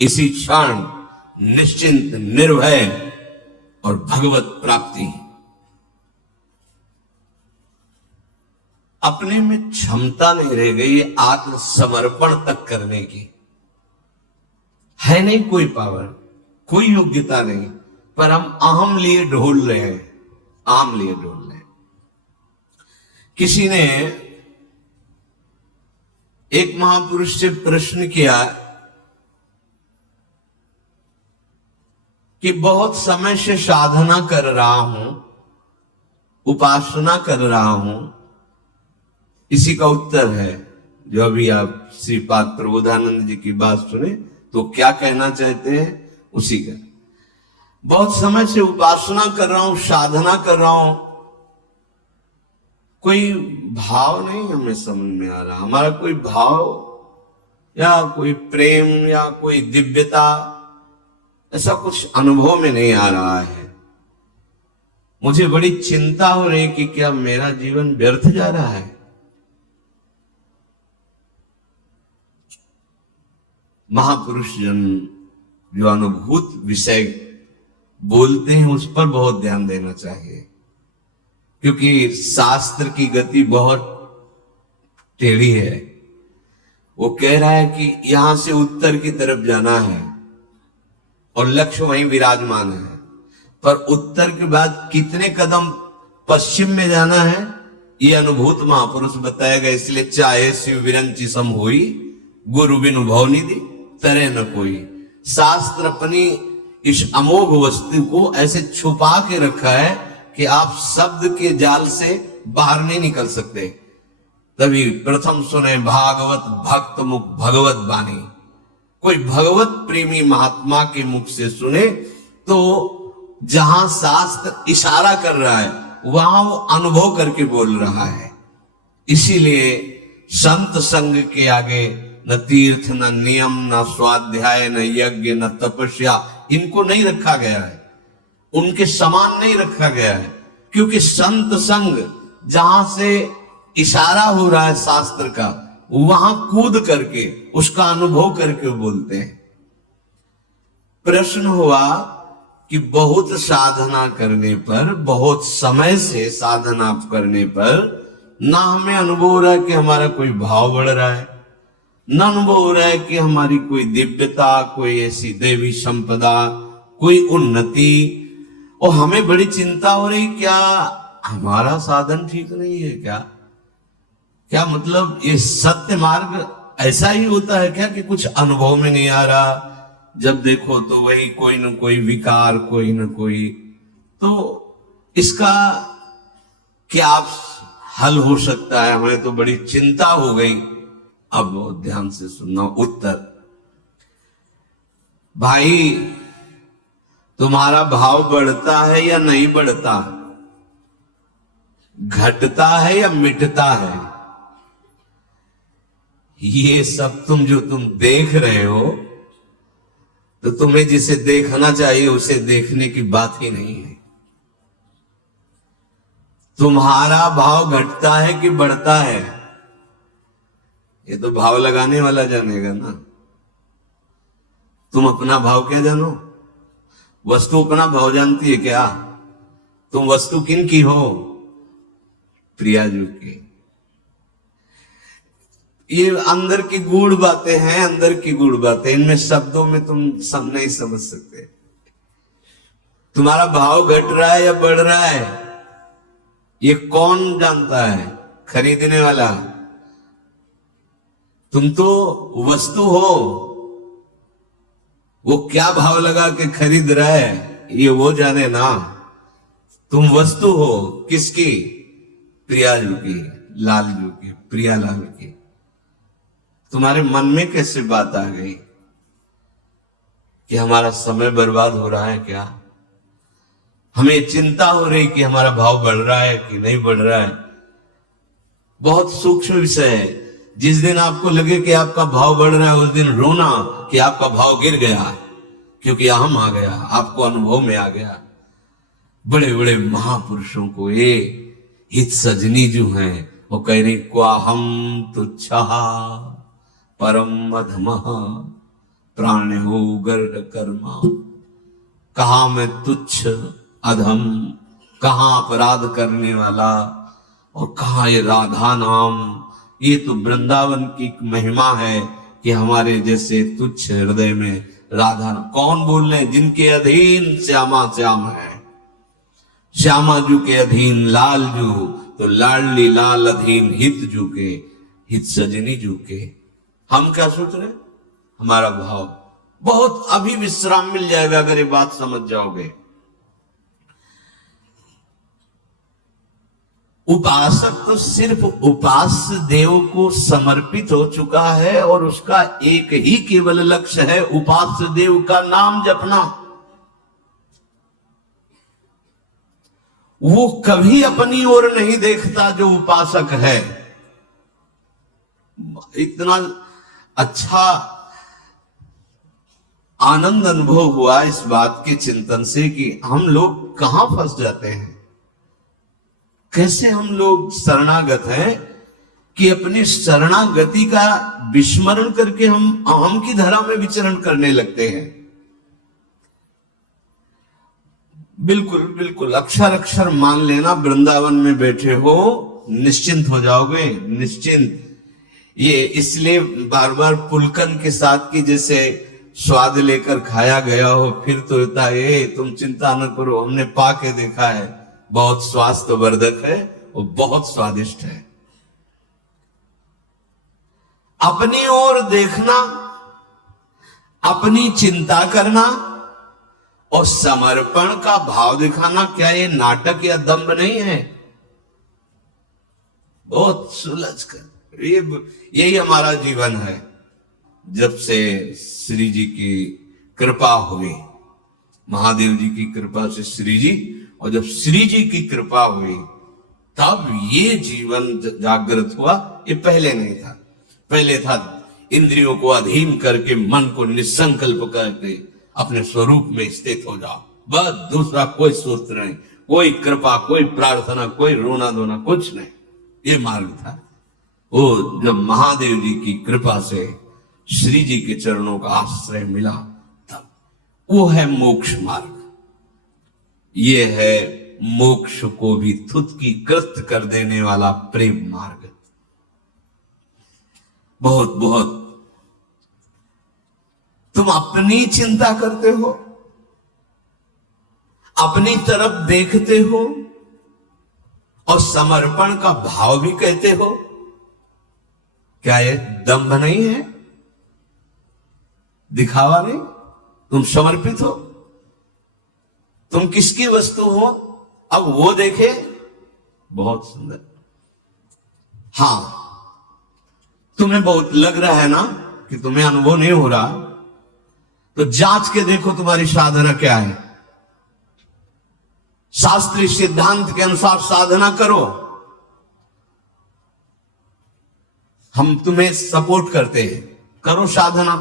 इसी क्षण निश्चिंत, निर्भय और भगवत प्राप्ति। अपने में क्षमता नहीं रह गई आत्मसमर्पण तक करने की। है नहीं कोई पावर, कोई योग्यता नहीं, पर हम अहम लिए ढोल रहे हैं, आम लिए ढोल रहे हैं। किसी ने एक महापुरुष से प्रश्न किया कि बहुत समय से साधना कर रहा हूं, उपासना कर रहा हूं, इसी का उत्तर है जो अभी आप श्रीपाद प्रबोधानंद जी की बात सुने तो क्या कहना चाहते हैं उसी का। बहुत समय से उपासना कर रहा हूं, साधना कर रहा हूं, कोई भाव नहीं हमें समझ में आ रहा, हमारा कोई भाव या कोई प्रेम या कोई दिव्यता ऐसा कुछ अनुभव में नहीं आ रहा है। मुझे बड़ी चिंता हो रही कि क्या मेरा जीवन व्यर्थ जा रहा है। महापुरुष जन जो अनुभूत विषय बोलते हैं उस पर बहुत ध्यान देना चाहिए, क्योंकि शास्त्र की गति बहुत टेढ़ी है। वो कह रहा है कि यहां से उत्तर की तरफ जाना है और लक्ष्य वहीं विराजमान है, पर उत्तर के बाद कितने कदम पश्चिम में जाना है ये अनुभूत महापुरुष बताएगा। इसलिए चाहे शिव विरंची सम हुई, गुरु बिनु भव निधि तरे न कोई। शास्त्र अपनी इस अमोघ वस्तु को ऐसे छुपा के रखा है कि आप शब्द के जाल से बाहर नहीं निकल सकते। तभी प्रथम सुने भागवत भक्त मुख भगवत बानी। कोई भगवत प्रेमी महात्मा के मुख से सुने तो जहां शास्त्र इशारा कर रहा है वहां वो अनुभव करके बोल रहा है। इसीलिए संत संग के आगे न तीर्थ, न नियम, न स्वाध्याय, न यज्ञ, न तपस्या, इनको नहीं रखा गया है, उनके समान नहीं रखा गया है। क्योंकि संत संग जहां से इशारा हो रहा है शास्त्र का, वहां कूद करके उसका अनुभव करके बोलते हैं। प्रश्न हुआ कि बहुत साधना करने पर, बहुत समय से साधना करने पर ना हमें अनुभव हो रहा है कि हमारा कोई भाव बढ़ रहा है, न अनुभव हो रहा है कि हमारी कोई दिव्यता, कोई ऐसी देवी संपदा, कोई उन्नति, और हमें बड़ी चिंता हो रही क्या हमारा साधन ठीक नहीं है क्या? क्या मतलब ये सत्य मार्ग ऐसा ही होता है क्या कि कुछ अनुभव में नहीं आ रहा, जब देखो तो वही कोई न कोई विकार, कोई न कोई। तो इसका क्या हल हो सकता है? हमें तो बड़ी चिंता हो गई। अब बहुत ध्यान से सुनना उत्तर। भाई, तुम्हारा भाव बढ़ता है या नहीं बढ़ता, घटता है या मिटता है, ये सब जो तुम देख रहे हो, तो तुम्हें जिसे देखना चाहिए उसे देखने की बात ही नहीं है। तुम्हारा भाव घटता है कि बढ़ता है, ये तो भाव लगाने वाला जानेगा ना। तुम अपना भाव क्या जानो? वस्तु अपना भाव जानती है क्या? तुम वस्तु किन की हो? प्रियाजू की। ये अंदर की गूढ़ बातें हैं, अंदर की गूढ़ बातें, इनमें शब्दों में तुम सब नहीं समझ सकते। तुम्हारा भाव घट रहा है या बढ़ रहा है, ये कौन जानता है? खरीदने वाला। तुम तो वस्तु हो, वो क्या भाव लगा के खरीद रहा है ये वो जाने ना। तुम वस्तु हो किसकी? प्रियाजू की, लालजू की, प्रियालाल की। तुम्हारे मन में कैसे बात आ गई कि हमारा समय बर्बाद हो रहा है क्या? हमें चिंता हो रही कि हमारा भाव बढ़ रहा है कि नहीं बढ़ रहा है। बहुत सूक्ष्म विषय है। जिस दिन आपको लगे कि आपका भाव बढ़ रहा है उस दिन रोना कि आपका भाव गिर गया, क्योंकि अहम आ गया, आपको अनुभव में आ गया। बड़े बड़े महापुरुषों को ये हित सजनी जो हैं वो कह रही क्वा हम तुच्छा परम अधमः प्राण हो गर्भ कर्मा। कहा मैं तुच्छ अधम, कहाँ अपराध करने वाला, और कहा ये राधा नाम। ये तो वृंदावन की एक महिमा है कि हमारे जैसे तुच्छ हृदय में राधा नाम। कौन बोल रहे? जिनके अधीन श्यामा श्याम है। श्यामा जू के अधीन लाल जू, तो लाडली लाल अधीन हित जू के, हित सजनी जू के। हम क्या सोच रहे? हमारा भाव बहुत अभी विश्राम मिल जाएगा अगर ये बात समझ जाओगे। उपासक तो सिर्फ उपास्य देव को समर्पित हो चुका है और उसका एक ही केवल लक्ष्य है उपास्य देव का नाम जपना। वो कभी अपनी ओर नहीं देखता जो उपासक है। इतना अच्छा आनंद अनुभव हुआ इस बात के चिंतन से कि हम लोग कहां फंस जाते हैं, कैसे हम लोग शरणागत हैं कि अपनी शरणागति का विस्मरण करके हम अहम की धरा में विचरण करने लगते हैं। बिल्कुल बिल्कुल अक्षर अक्षर मान लेना, वृंदावन में बैठे हो निश्चिंत हो जाओगे, निश्चिंत। ये इसलिए बार बार पुलकन के साथ की जैसे स्वाद लेकर खाया गया हो, फिर तो होता है तुम चिंता न करो, हमने पा के देखा है, बहुत स्वास्थ्यवर्धक है और बहुत स्वादिष्ट है। अपनी ओर देखना, अपनी चिंता करना और समर्पण का भाव दिखाना, क्या ये नाटक या दंभ नहीं है? बहुत सुलझ कर यही हमारा जीवन है। जब से श्री जी की कृपा हुई, महादेव जी की कृपा से श्री जी, और जब श्री जी की कृपा हुई तब ये जीवन जागृत हुआ। ये पहले नहीं था। पहले था इंद्रियों को अधीन करके मन को निसंकल्प करके अपने स्वरूप में स्थित हो जाओ, बस दूसरा कोई सूत्र नहीं, कोई कृपा, कोई प्रार्थना, कोई रोना धोना, कुछ नहीं। ये मार्ग था। वो जब महादेव जी की कृपा से श्री जी के चरणों का आश्रय मिला तब वो है मोक्ष मार्ग। ये है मोक्ष को भी थुत्की कृत कर देने वाला प्रेम मार्ग। बहुत बहुत तुम अपनी चिंता करते हो, अपनी तरफ देखते हो और समर्पण का भाव भी कहते हो। क्या ये दंभ नहीं है, दिखावा नहीं? तुम समर्पित हो, तुम किसकी वस्तु हो, अब वो देखे। बहुत सुंदर। हां, तुम्हें बहुत लग रहा है ना कि तुम्हें अनुभव नहीं हो रहा, तो जांच के देखो तुम्हारी साधना क्या है। शास्त्रीय सिद्धांत के अनुसार साधना करो, हम तुम्हें सपोर्ट करते हैं, करो साधना।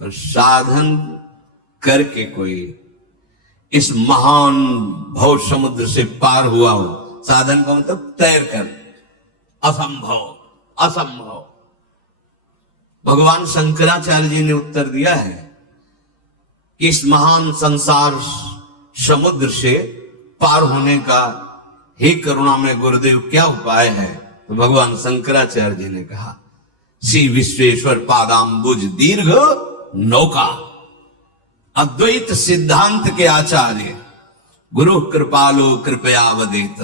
और साधन करके कोई इस महान भव समुद्र से पार हुआ हो, साधन का मतलब तैर कर, असंभव असंभव। भगवान शंकराचार्य जी ने उत्तर दिया है कि इस महान संसार समुद्र से पार होने का हे करुणा में गुरुदेव क्या उपाय है? तो भगवान शंकराचार्य जी ने कहा, श्री विश्वेश्वर पादाम्बुज दीर्घ नौका। अद्वैत सिद्धांत के आचार्य गुरु कृपालो कृपया वदेत।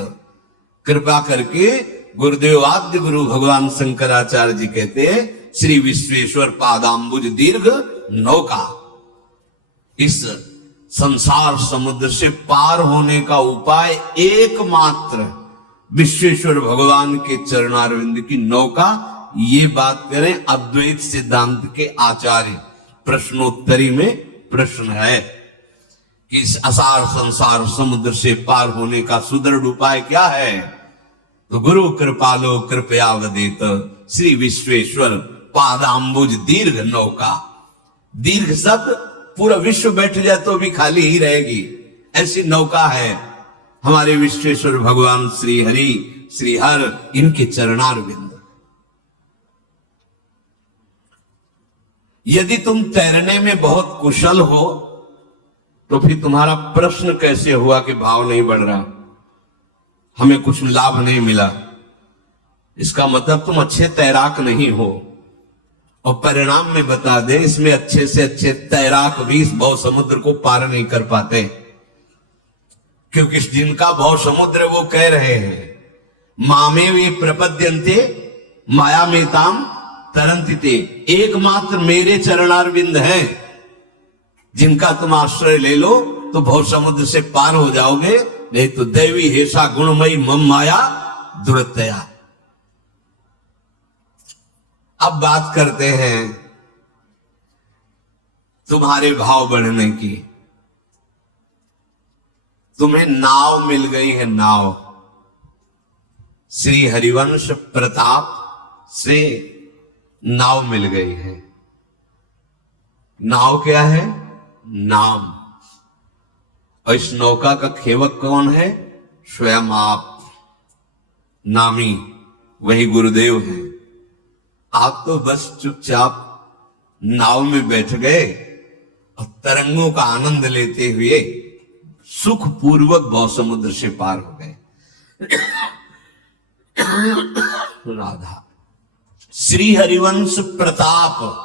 कृपा करके गुरुदेव आद्य गुरु भगवान शंकराचार्य जी कहते हैं, श्री विश्वेश्वर पादाम्बुज दीर्घ नौका। इस संसार समुद्र से पार होने का उपाय एकमात्र विश्वेश्वर भगवान के चरणारविंद की नौका। ये बात करें अद्वैत सिद्धांत के आचार्य। प्रश्नोत्तरी में प्रश्न है कि इस असार संसार समुद्र से पार होने का सुदृढ़ उपाय क्या है? तो गुरु कृपालो कृपया वदेत, श्री विश्वेश्वर पादाम्बुज दीर्घ नौका। दीर्घ शब्द पूरा विश्व बैठ जाए तो भी खाली ही रहेगी, ऐसी नौका है हमारे विश्वेश्वर भगवान श्री हरि, श्री हर, इनके चरणारविंद। यदि तुम तैरने में बहुत कुशल हो तो फिर तुम्हारा प्रश्न कैसे हुआ कि भाव नहीं बढ़ रहा, हमें कुछ लाभ नहीं मिला? इसका मतलब तुम अच्छे तैराक नहीं हो। और परिणाम में बता दे, इसमें अच्छे से अच्छे तैराक भी इस भव समुद्र को पार नहीं कर पाते, क्योंकि जिनका भव समुद्र वो कह रहे हैं मामे वे प्रपद्यन्ते माया में ताम तरंतिते, एकमात्र मेरे चरणारविंद हैं जिनका तुम आश्रय ले लो तो भव समुद्र से पार हो जाओगे, नहीं तो दैवी हेषा गुणमयी मम माया दुरतया। अब बात करते हैं तुम्हारे भाव बढ़ने की। तुम्हें नाव मिल गई है, नाव। श्री हरिवंश प्रताप से नाव मिल गई है। नाव क्या है? नाम। और इस नौका का खेवक कौन है? स्वयं आप, नामी, वही गुरुदेव हैं। आप तो बस चुपचाप नाव में बैठ गए और तरंगों का आनंद लेते हुए सुखपूर्वक भव समुद्र से पार हो गए। राधा श्री हरिवंश प्रताप।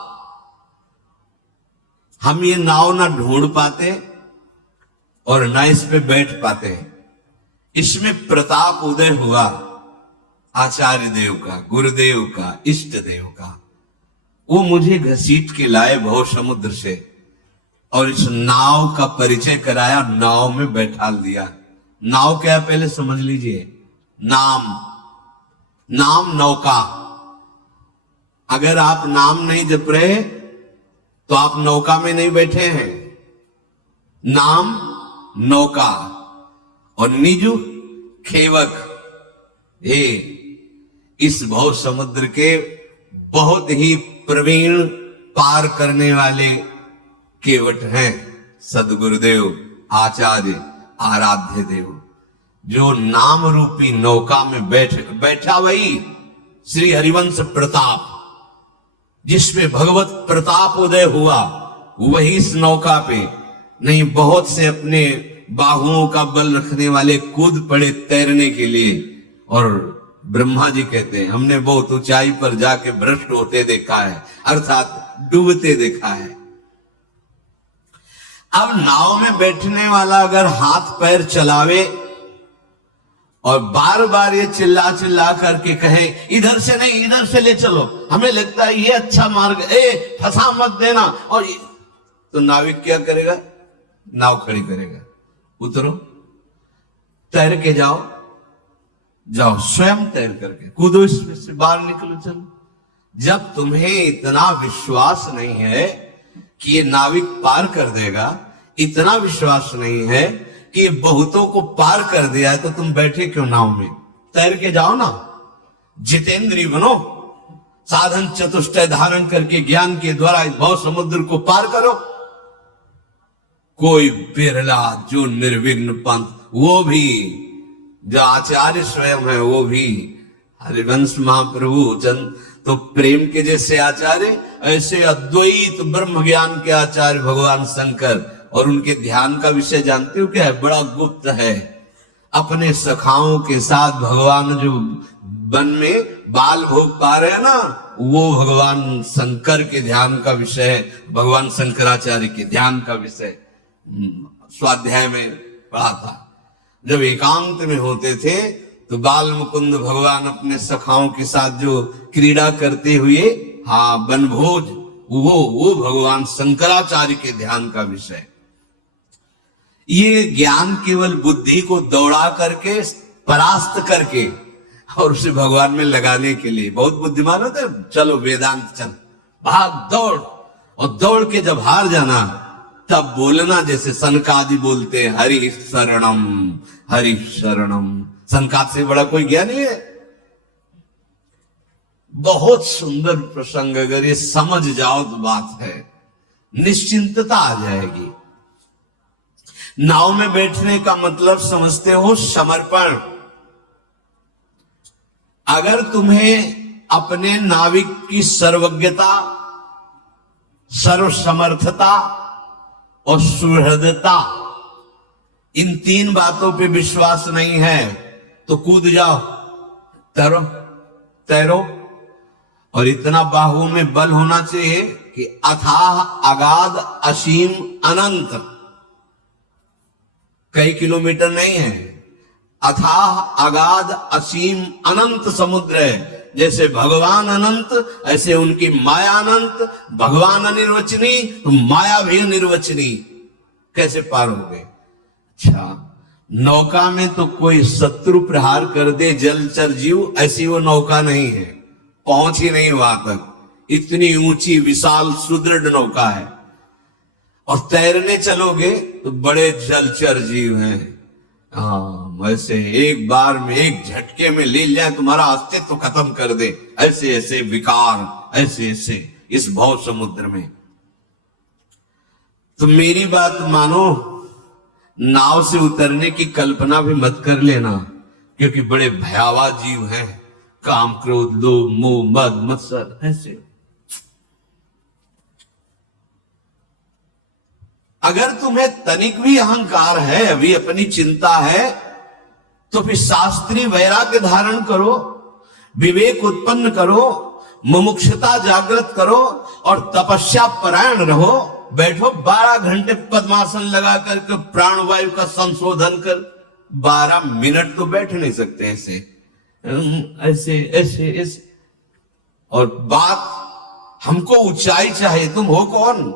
हम ये नाव ना ढूंढ पाते और ना इस पे बैठ पाते। इसमें प्रताप उदय हुआ आचार्य देव का, गुरुदेव का, इष्ट देव का। वो मुझे घसीट के लाए भव समुद्र से और इस नाव का परिचय कराया, नाव में बैठा दिया। नाव क्या पहले समझ लीजिए। नाम, नाम नौका। अगर आप नाम नहीं जप रहे तो आप नौका में नहीं बैठे हैं। नाम नौका और निजु खेवक। ये इस भव समुद्र के बहुत ही प्रवीण पार करने वाले केवट हैं सदगुरुदेव, आचार्य, आराध्य देव। जो नाम रूपी नौका में बैठा वही श्री हरिवंश प्रताप, जिसमें भगवत प्रताप उदय हुआ, वही इस नौका पे नहीं। बहुत से अपने बाहुओं का बल रखने वाले कूद पड़े तैरने के लिए, और ब्रह्मा जी कहते हैं हमने बहुत ऊंचाई पर जाके भ्रष्ट होते देखा है, अर्थात डूबते देखा है। अब नाव में बैठने वाला अगर हाथ पैर चलावे और बार बार ये चिल्ला चिल्ला करके कहे इधर से नहीं इधर से ले चलो, हमें लगता है ये अच्छा मार्ग, फंसा मत देना, और तो नाविक क्या करेगा? नाव खड़ी करेगा। उतरो, तैर के जाओ, जाओ स्वयं तैर करके कूदो, इसमें से बाहर निकलो, चलो। जब तुम्हें इतना विश्वास नहीं है कि ये नाविक पार कर देगा, इतना विश्वास नहीं है कि ये बहुतों को पार कर दिया है, तो तुम बैठे क्यों नाव में? तैर के जाओ ना, जितेंद्रीय बनो, साधन चतुष्टय धारण करके ज्ञान के द्वारा इस भव समुद्र को पार करो। कोई बिरला जो निर्विघ्न पंथ, वो भी जो आचार्य स्वयं है, वो भी हरिवंश महाप्रभु चंद तो प्रेम के जैसे आचार्य, ऐसे अद्वैत ब्रह्म ज्ञान के आचार्य भगवान शंकर। और उनके ध्यान का विषय जानते हो क्या है? बड़ा गुप्त है। अपने सखाओं के साथ भगवान जो वन में बाल भोग पा रहे हैं ना, वो भगवान शंकर के ध्यान का विषय है, भगवान शंकराचार्य के ध्यान का विषय। स्वाध्याय में पढ़ा था, जब एकांत में होते थे तो बाल मुकुंद भगवान अपने सखाओं के साथ जो क्रीड़ा करते हुए, हाँ, वनभोज, वो भगवान शंकराचार्य के ध्यान का विषय। ये ज्ञान केवल बुद्धि को दौड़ा करके, परास्त करके और उसे भगवान में लगाने के लिए। बहुत बुद्धिमान होते, चलो वेदांत चल, भाग दौड़, और दौड़ के जब हार जाना तब बोलना जैसे सनकादि बोलते हैं, हरि शरणम हरि शरणम। सनकाद से बड़ा कोई ज्ञान नहीं है। बहुत सुंदर प्रसंग, अगर ये समझ जाओ तो बात है, निश्चिंतता आ जाएगी। नाव में बैठने का मतलब समझते हो? समर्पण। अगर तुम्हें अपने नाविक की सर्वज्ञता सर्वसमर्थता और सुहृदता, इन तीन बातों पे विश्वास नहीं है तो कूद जाओ, तैरो तैरो। और इतना बाहु में बल होना चाहिए कि अथाह अगाध असीम अनंत, कई किलोमीटर नहीं है, अथाह अगाध असीम अनंत समुद्र है। जैसे भगवान अनंत ऐसे उनकी माया अनंत, भगवान अनिर्वचनीय तो माया भी निर्वचनीय, कैसे पार हो गए? अच्छा, नौका में तो कोई शत्रु प्रहार कर दे जलचर जीव, ऐसी वो नौका नहीं है, पहुंच ही नहीं वहां तक, इतनी ऊंची विशाल सुदृढ़ नौका है। और तैरने चलोगे तो बड़े जलचर जीव हैं, हाँ, वैसे एक बार में एक झटके में ले जाए तुम्हारा अस्तित्व तो खत्म कर दे, ऐसे ऐसे विकार, ऐसे ऐसे इस भव समुद्र में। तो मेरी बात मानो, नाव से उतरने की कल्पना भी मत कर लेना, क्योंकि बड़े भयावह जीव हैं, काम क्रोध लोभ मोह मद मत्सर ऐसे। अगर तुम्हें तनिक भी अहंकार है, अभी अपनी चिंता है, तो फिर शास्त्रीय वैराग्य धारण करो, विवेक उत्पन्न करो, मुमुक्षुता जागृत करो और तपस्या परायण रहो। बैठो 12 घंटे पद्मासन लगा करके प्राणवायु का संशोधन कर, 12 मिनट तो बैठ नहीं सकते ऐसे ऐसे ऐसे ऐसे। और बात हमको ऊंचाई चाहिए, तुम हो कौन?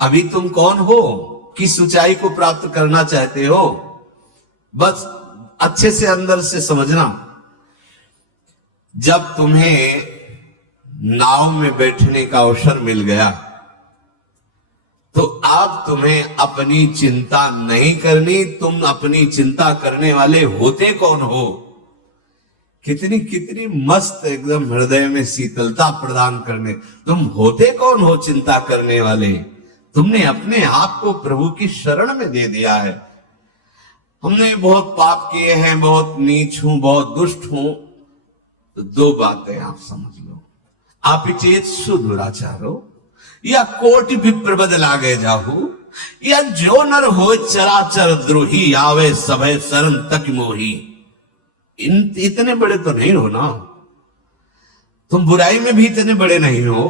अभी तुम कौन हो? किस ऊंचाई को प्राप्त करना चाहते हो? बस अच्छे से अंदर से समझना। जब तुम्हें नाव में बैठने का अवसर मिल गया तो अब तुम्हें अपनी चिंता नहीं करनी, तुम अपनी चिंता करने वाले होते कौन हो? कितनी कितनी मस्त एकदम हृदय में शीतलता प्रदान करने, तुम होते कौन हो चिंता करने वाले? तुमने अपने आप को प्रभु की शरण में दे दिया है। हमने बहुत पाप किए हैं, बहुत नीच हूं, बहुत दुष्ट हूं, तो 2 बातें आप समझ लो, आप चेत सुदुराचारो या कोटि विप्र बदला गए जाहू, या जो नर हो चराचर द्रोही आवे सभय शरण तक मोही। इतने बड़े तो नहीं हो ना, तुम बुराई में भी इतने बड़े नहीं हो।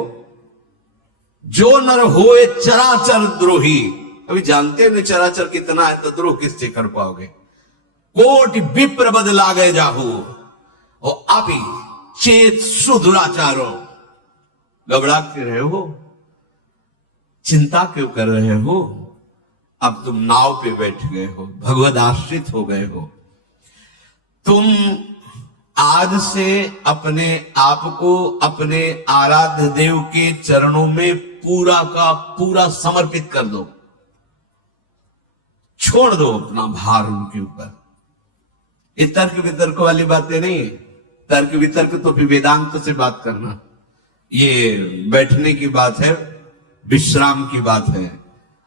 जो नर होए चराचर द्रोही, अभी जानते नहीं चराचर कितना है तो द्रोह किससे कर पाओगे। कोटि विप्र बदला गए जाहू, और अभी चेत सुदुराचारो, घबरा क्यों रहे हो? चिंता क्यों कर रहे हो? अब तुम नाव पे बैठ गए हो, भगवद आश्रित हो गए हो। तुम आज से अपने आप को अपने आराध्य देव के चरणों में पूरा का पूरा समर्पित कर दो, छोड़ दो अपना भार उनके ऊपर। ये तर्क वितर्क वाली बातें नहीं है, तर्क वितर्क तो फिर वेदांत से बात करना, ये बैठने की बात है, विश्राम की बात है।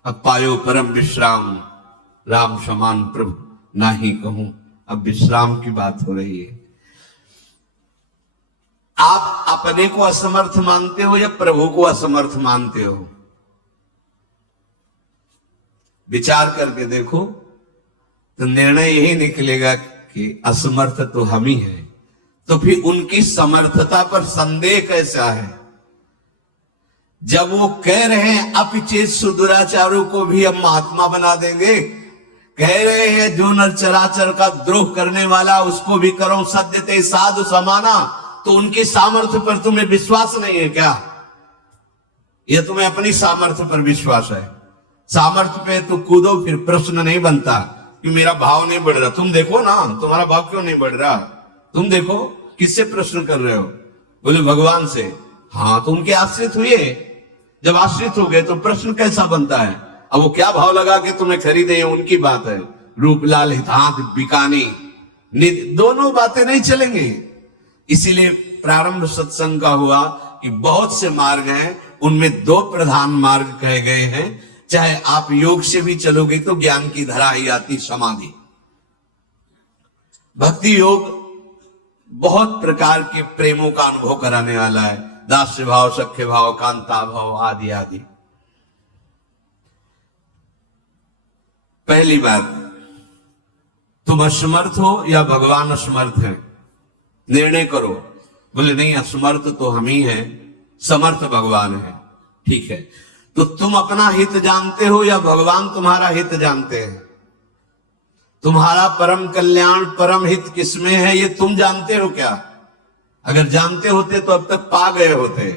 अब पायो परम विश्राम, राम समान प्रभु नाही कहूं, अब विश्राम की बात हो रही है। आप अपने को असमर्थ मानते हो या प्रभु को असमर्थ मानते हो? विचार करके देखो तो निर्णय यही निकलेगा कि असमर्थ तो हम ही हैं। तो फिर उनकी समर्थता पर संदेह कैसा है? जब वो कह रहे हैं अपिचेत सुदुराचारों को भी हम महात्मा बना देंगे, कह रहे हैं जो नर चराचर का द्रोह करने वाला उसको भी करो सद्यते साधु समाना, तो उनके सामर्थ्य पर तुम्हें विश्वास नहीं है क्या? यह तुम्हें अपनी सामर्थ्य पर विश्वास है। सामर्थ्य पे तो कूदो, फिर प्रश्न नहीं बनता कि मेरा भाव नहीं बढ़ रहा। तुम देखो ना, तुम्हारा भाव क्यों नहीं बढ़ रहा? तुम देखो किससे प्रश्न कर रहे हो? बोले भगवान से। हाँ, तो उनके आश्रित हुए, जब आश्रित हो गए तो प्रश्न कैसा बनता है? अब वो क्या भाव लगा के तुम्हें खरीदे, उनकी बात है। रूपलाल हितांत बिकानी, दोनों बातें नहीं चलेंगी। इसीलिए प्रारंभ सत्संग का हुआ कि बहुत से मार्ग हैं, उनमें 2 प्रधान मार्ग कहे गए हैं। चाहे आप योग से भी चलोगे तो ज्ञान की धरा ही आती, समाधि। भक्ति योग बहुत प्रकार के प्रेमों का अनुभव कराने वाला है। दास्य भाव, सख्य भाव, कांता भाव आदि आदि। पहली बात, तुम असमर्थ हो या भगवान असमर्थ है, निर्णय करो। बोले नहीं, असमर्थ तो हम ही हैं, समर्थ भगवान है। ठीक है, तो तुम अपना हित जानते हो या भगवान तुम्हारा हित जानते हैं? तुम्हारा परम कल्याण, परम हित किसमें है ये तुम जानते हो क्या? अगर जानते होते तो अब तक पा गए होते।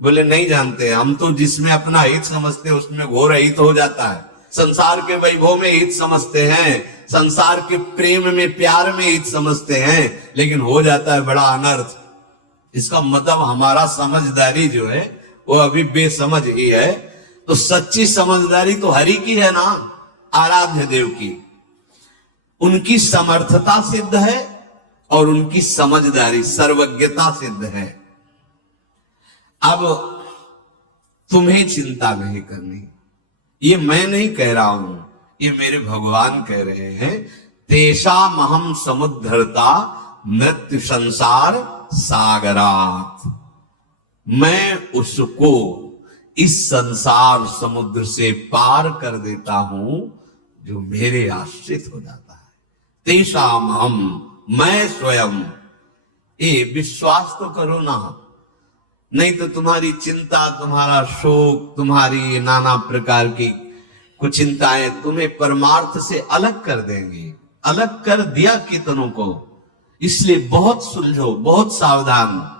बोले नहीं जानते, हम तो जिसमें अपना हित समझते हैं उसमें घोर हित हो जाता है। संसार के वैभव में हित समझते हैं, संसार के प्रेम में, प्यार में हित समझते हैं, लेकिन हो जाता है बड़ा अनर्थ। इसका मतलब हमारा समझदारी जो है वो अभी बेसमझ ही है। तो सच्ची समझदारी तो हरि की है ना, आराध्य देव की। उनकी समर्थता सिद्ध है और उनकी समझदारी, सर्वज्ञता सिद्ध है। अब तुम्हें चिंता नहीं करनी, ये मैं नहीं कह रहा हूं, ये मेरे भगवान कह रहे हैं। तेषाम अहम समुद्धरता मृत्यु संसार सागरात, मैं उसको इस संसार समुद्र से पार कर देता हूं जो मेरे आश्रित हो जाता है। तेषाम हम, मैं स्वयं। ये विश्वास तो करो ना, नहीं तो तुम्हारी चिंता, तुम्हारा शोक, तुम्हारी नाना प्रकार की कुछ चिंताएं तुम्हें परमार्थ से अलग कर देंगी। अलग कर दिया कितनों को, इसलिए बहुत सुलझो, बहुत सावधान।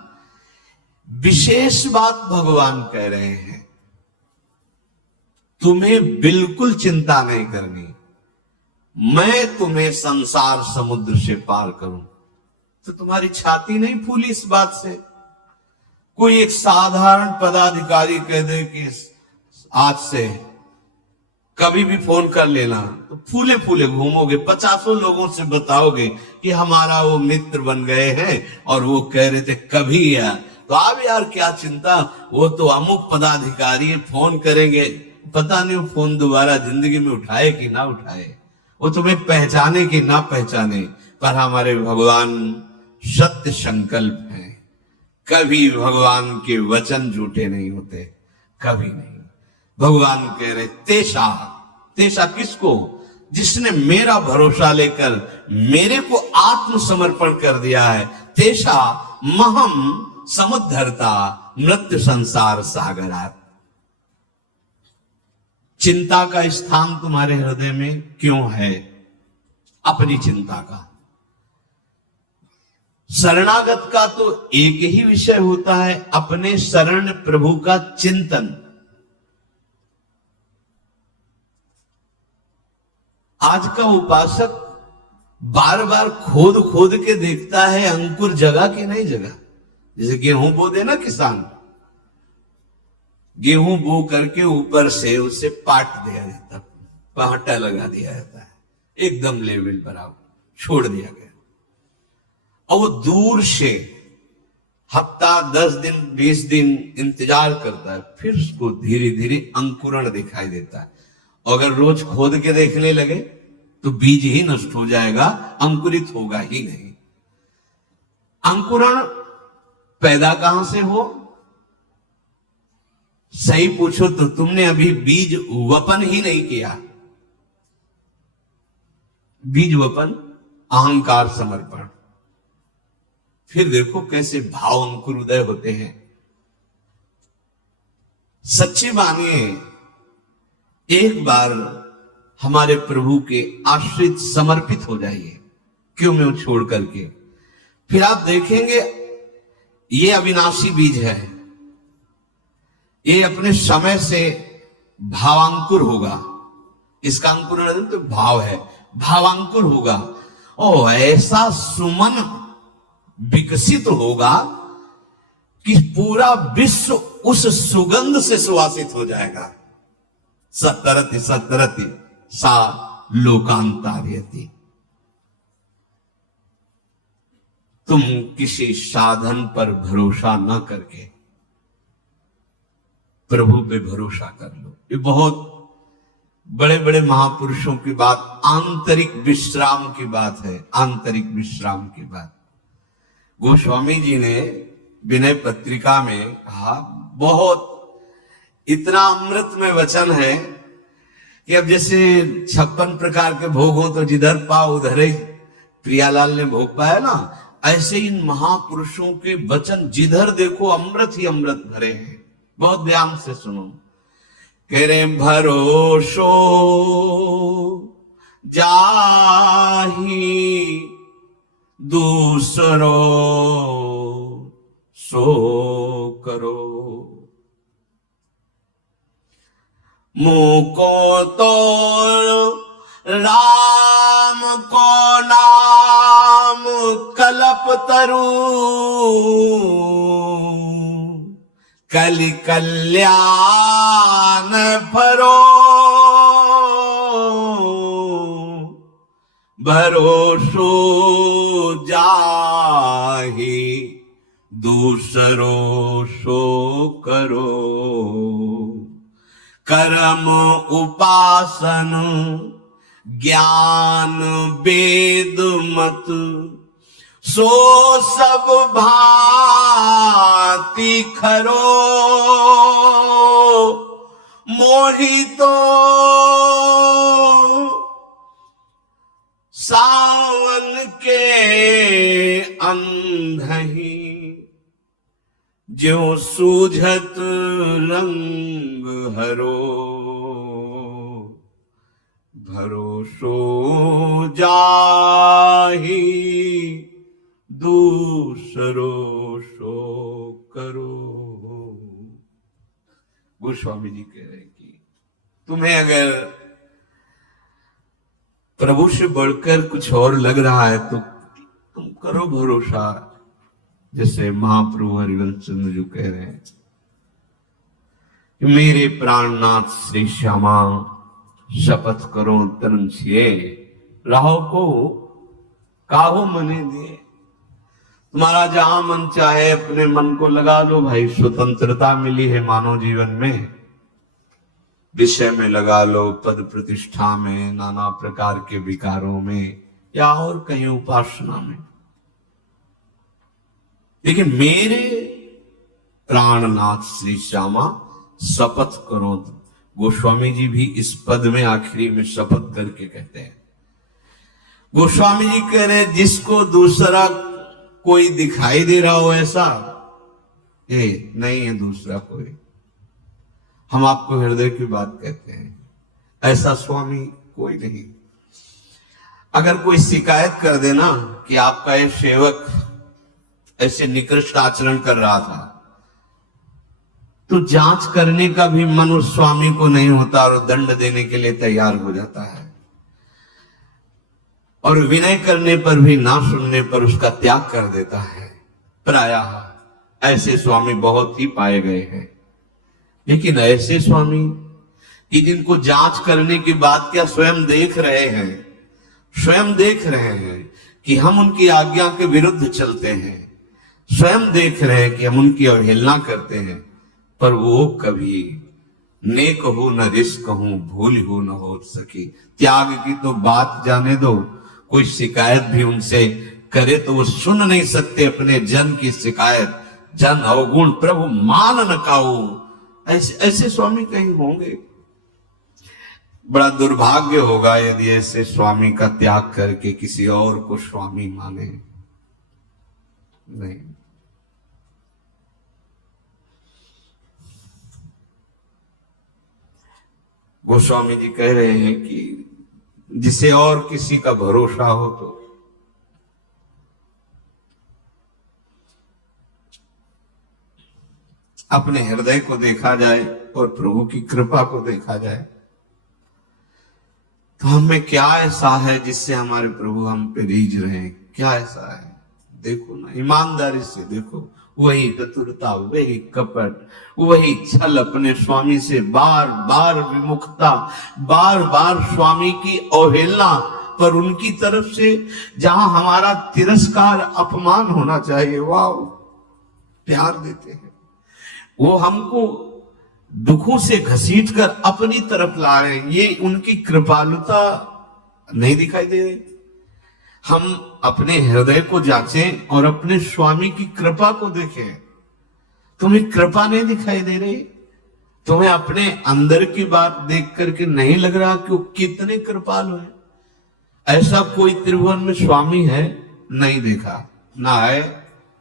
विशेष बात भगवान कह रहे हैं, तुम्हें बिल्कुल चिंता नहीं करनी, मैं तुम्हें संसार समुद्र से पार करूं। तो तुम्हारी छाती नहीं फूली इस बात से? कोई एक साधारण पदाधिकारी कह दे कि आज से कभी भी फोन कर लेना, तो फूले फूले घूमोगे, 50 लोगों से बताओगे कि हमारा वो मित्र बन गए हैं और वो कह रहे थे कभी यार। तो आप यार क्या चिंता, वो तो अमुक पदाधिकारी फोन करेंगे, पता नहीं वो फोन दोबारा जिंदगी में उठाए कि ना उठाए, वो तुम्हें पहचाने कि ना पहचाने। पर हमारे भगवान सत्य संकल्प है, कभी भगवान के वचन झूठे नहीं होते, कभी नहीं। भगवान कह रहे तेषा, तेषा किसको? जिसने मेरा भरोसा लेकर मेरे को आत्मसमर्पण कर दिया है। तेषा महम समुद्धरता मृत्यु संसार सागरात। चिंता का स्थान तुम्हारे हृदय में क्यों है? अपनी चिंता का। शरणागत का तो एक ही विषय होता है, अपने शरण प्रभु का चिंतन। आज का उपासक बार बार खोद खोद के देखता है अंकुर जगह कि नहीं जगह। जैसे गेहूं बो दे ना किसान, गेहूं बो करके ऊपर से उसे पाट दिया जाता है, पाटा लगा दिया जाता है, एकदम लेवल बराबर छोड़ दिया गया। और वो दूर से हफ्ता 10 दिन 20 दिन इंतजार करता है, फिर उसको धीरे धीरे अंकुरण दिखाई देता है। अगर रोज खोद के देखने लगे तो बीज ही नष्ट हो जाएगा, अंकुरित होगा ही नहीं। अंकुरण पैदा कहां से हो? सही पूछो तो तुमने अभी बीज वपन ही नहीं किया। बीज वपन अहंकार समर्पण, फिर देखो कैसे भाव अंकुर उदय होते हैं। सच्ची मानिए, एक बार हमारे प्रभु के आश्रित समर्पित हो जाइए, क्यों में छोड़ करके, फिर आप देखेंगे ये अविनाशी बीज है, ये अपने समय से भावांकुर होगा। इसका अंकुरण तो भाव है, भावांकुर होगा और ऐसा सुमन विकसित होगा कि पूरा विश्व उस सुगंध से सुवासित हो जाएगा। सतरति सतरति सा लोकांतार्यति। तुम किसी साधन पर भरोसा न करके प्रभु पे भरोसा कर लो। ये बहुत बड़े बड़े महापुरुषों की बात, आंतरिक विश्राम की बात है, आंतरिक विश्राम की बात। गोस्वामी जी ने विनय पत्रिका में कहा, बहुत इतना अमृत में वचन है कि अब जैसे 56 प्रकार के भोग हो तो जिधर पाओ उधर ही प्रियालाल ने भोग पाया ना, ऐसे इन महापुरुषों के वचन जिधर देखो अमृत ही अमृत भरे हैं। बहुत ध्यान से सुनो। कह रहे भरोसो जाही दूसरो सो करो, मुको तो राम को नाम कल्प तरु, कलि कल्याण फरो, भरोसो जाहि दूसरो सो करो, कर्म उपासन ज्ञान वेद मत, सो सब भांति खरो, मोहितो सावन के अंधही, ज्यों सूझत रंग हरो, भरोसो जाहि दूसरो सो करो। गोस्वामी जी कह रहे कि तुम्हें अगर प्रभु से बढ़कर कुछ और लग रहा है तो तुम करो भरोसा, जैसे महाप्रभु हरिवंश चंद्र जो कह रहे हैं कि मेरे प्राणनाथ श्री श्यामा शपथ करो तन छिए, राहो को काहो मने दिए। तुम्हारा जहां मन चाहे अपने मन को लगा लो भाई, स्वतंत्रता मिली है मानव जीवन में। विषय में लगा लो, पद प्रतिष्ठा में, नाना प्रकार के विकारों में, या और कहीं उपासना में, लेकिन मेरे प्राणनाथ श्री श्यामा शपथ करो। गोस्वामी जी भी इस पद में आखिरी में शपथ करके कहते हैं। गोस्वामी जी कह रहे जिसको दूसरा कोई दिखाई दे रहा हो ऐसा नहीं है दूसरा कोई, हम आपको हृदय की बात कहते हैं, ऐसा स्वामी कोई नहीं। अगर कोई शिकायत कर देना कि आपका ये सेवक ऐसे निकृष्ट आचरण कर रहा था, तो जांच करने का भी मन उस स्वामी को नहीं होता और दंड देने के लिए तैयार हो जाता है, और विनय करने पर भी, ना सुनने पर उसका त्याग कर देता है। प्रायः ऐसे स्वामी बहुत ही पाए गए हैं। लेकिन ऐसे स्वामी कि जिनको जांच करने के बाद क्या स्वयं देख रहे हैं कि हम उनकी आज्ञा के विरुद्ध चलते हैं, स्वयं देख रहे हैं कि हम उनकी अवहेलना करते हैं, पर वो कभी नेक हो न रिस्क हो, भूल हो न हो सकी। त्याग की तो बात जाने दो, कोई शिकायत भी उनसे करे तो वो सुन नहीं सकते अपने जन की शिकायत। जन अवगुण प्रभु मान न काऊ, ऐसे स्वामी कहीं होंगे। बड़ा दुर्भाग्य होगा यदि ऐसे स्वामी का त्याग करके किसी और को स्वामी माने। नहीं, गोस्वामी जी कह रहे हैं कि जिसे और किसी का भरोसा हो तो अपने हृदय को देखा जाए और प्रभु की कृपा को देखा जाए, तो हमें क्या ऐसा है जिससे हमारे प्रभु हम पे रीझ रहे हैं? क्या ऐसा है? देखो ना, ईमानदारी से देखो। वही चतुरता, वही कपट, वही छल, अपने स्वामी से बार बार विमुखता, बार बार स्वामी की अवहेलना, पर उनकी तरफ से जहां हमारा तिरस्कार अपमान होना चाहिए, वाह प्यार देते हैं। वो हमको दुखों से घसीट कर अपनी तरफ ला रहे हैं। ये उनकी कृपालुता नहीं दिखाई दे रही? हम अपने हृदय को जांचें और अपने स्वामी की कृपा को देखें। तुम्हें कृपा नहीं दिखाई दे रही? तुम्हें अपने अंदर की बात देख करके नहीं लग रहा कि वो कितने कृपालु हैं? ऐसा कोई त्रिभुवन में स्वामी है नहीं देखा, ना है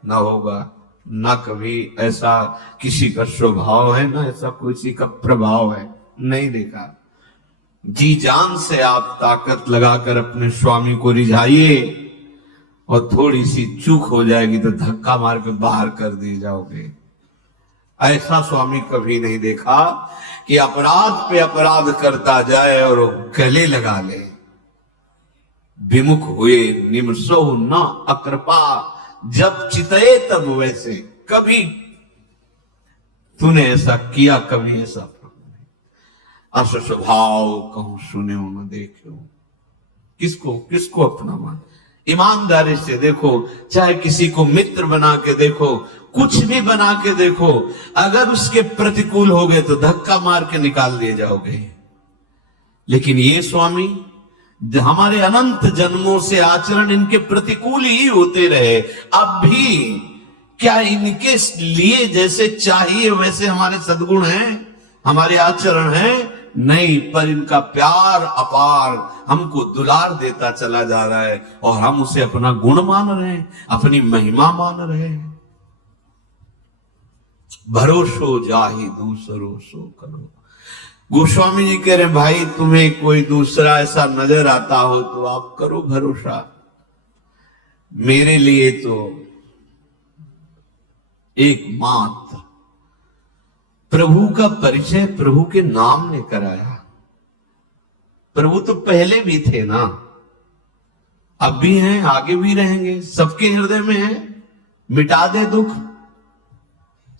ना होगा, ना कभी ऐसा किसी का स्वभाव है, ना ऐसा किसी का प्रभाव है, नहीं देखा। जी जान से आप ताकत लगाकर अपने स्वामी को रिझाइए और थोड़ी सी चूक हो जाएगी तो धक्का मार के बाहर कर दिए जाओगे। ऐसा स्वामी कभी नहीं देखा कि अपराध पे अपराध करता जाए और गले लगा ले। विमुख हुए निमसो न अकृपा, जब चितए तब वैसे। कभी तूने ऐसा किया, कभी ऐसा अस स्वभाव कहूं सुने न देखो। किसको किसको अपना मान? ईमानदारी से देखो, चाहे किसी को मित्र बना के देखो, कुछ भी बना के देखो, अगर उसके प्रतिकूल हो गए तो धक्का मार के निकाल दिए जाओगे। लेकिन ये स्वामी हमारे अनंत जन्मों से आचरण इनके प्रतिकूल ही होते रहे, अब भी क्या इनके लिए जैसे चाहिए वैसे हमारे सद्गुण हैं, हमारे आचरण हैं? नहीं, पर इनका प्यार अपार हमको दुलार देता चला जा रहा है और हम उसे अपना गुण मान रहे हैं, अपनी महिमा मान रहे हैं। भरोसो जाहि दूसरो सो करो। गोस्वामी जी कह रहे हैं, भाई तुम्हें कोई दूसरा ऐसा नजर आता हो तो आप करो भरोसा, मेरे लिए तो एकमात्र प्रभु का परिचय प्रभु के नाम ने कराया। प्रभु तो पहले भी थे ना, अब भी हैं, आगे भी रहेंगे, सबके हृदय में है। मिटा दे दुख,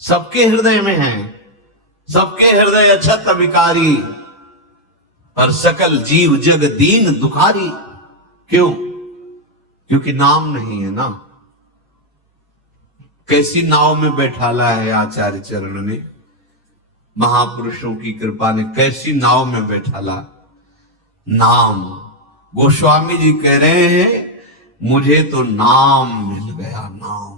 सबके हृदय में है, सबके हृदय अछत विकारी, पर सकल जीव जग दीन दुखारी। क्यों? क्योंकि नाम नहीं है ना। कैसी नाव में बैठाला है आचार्य चरण ने, महापुरुषों की कृपा ने कैसी नाव में बैठाला? नाम। गोस्वामी जी कह रहे हैं, मुझे तो नाम मिल गया, नाम।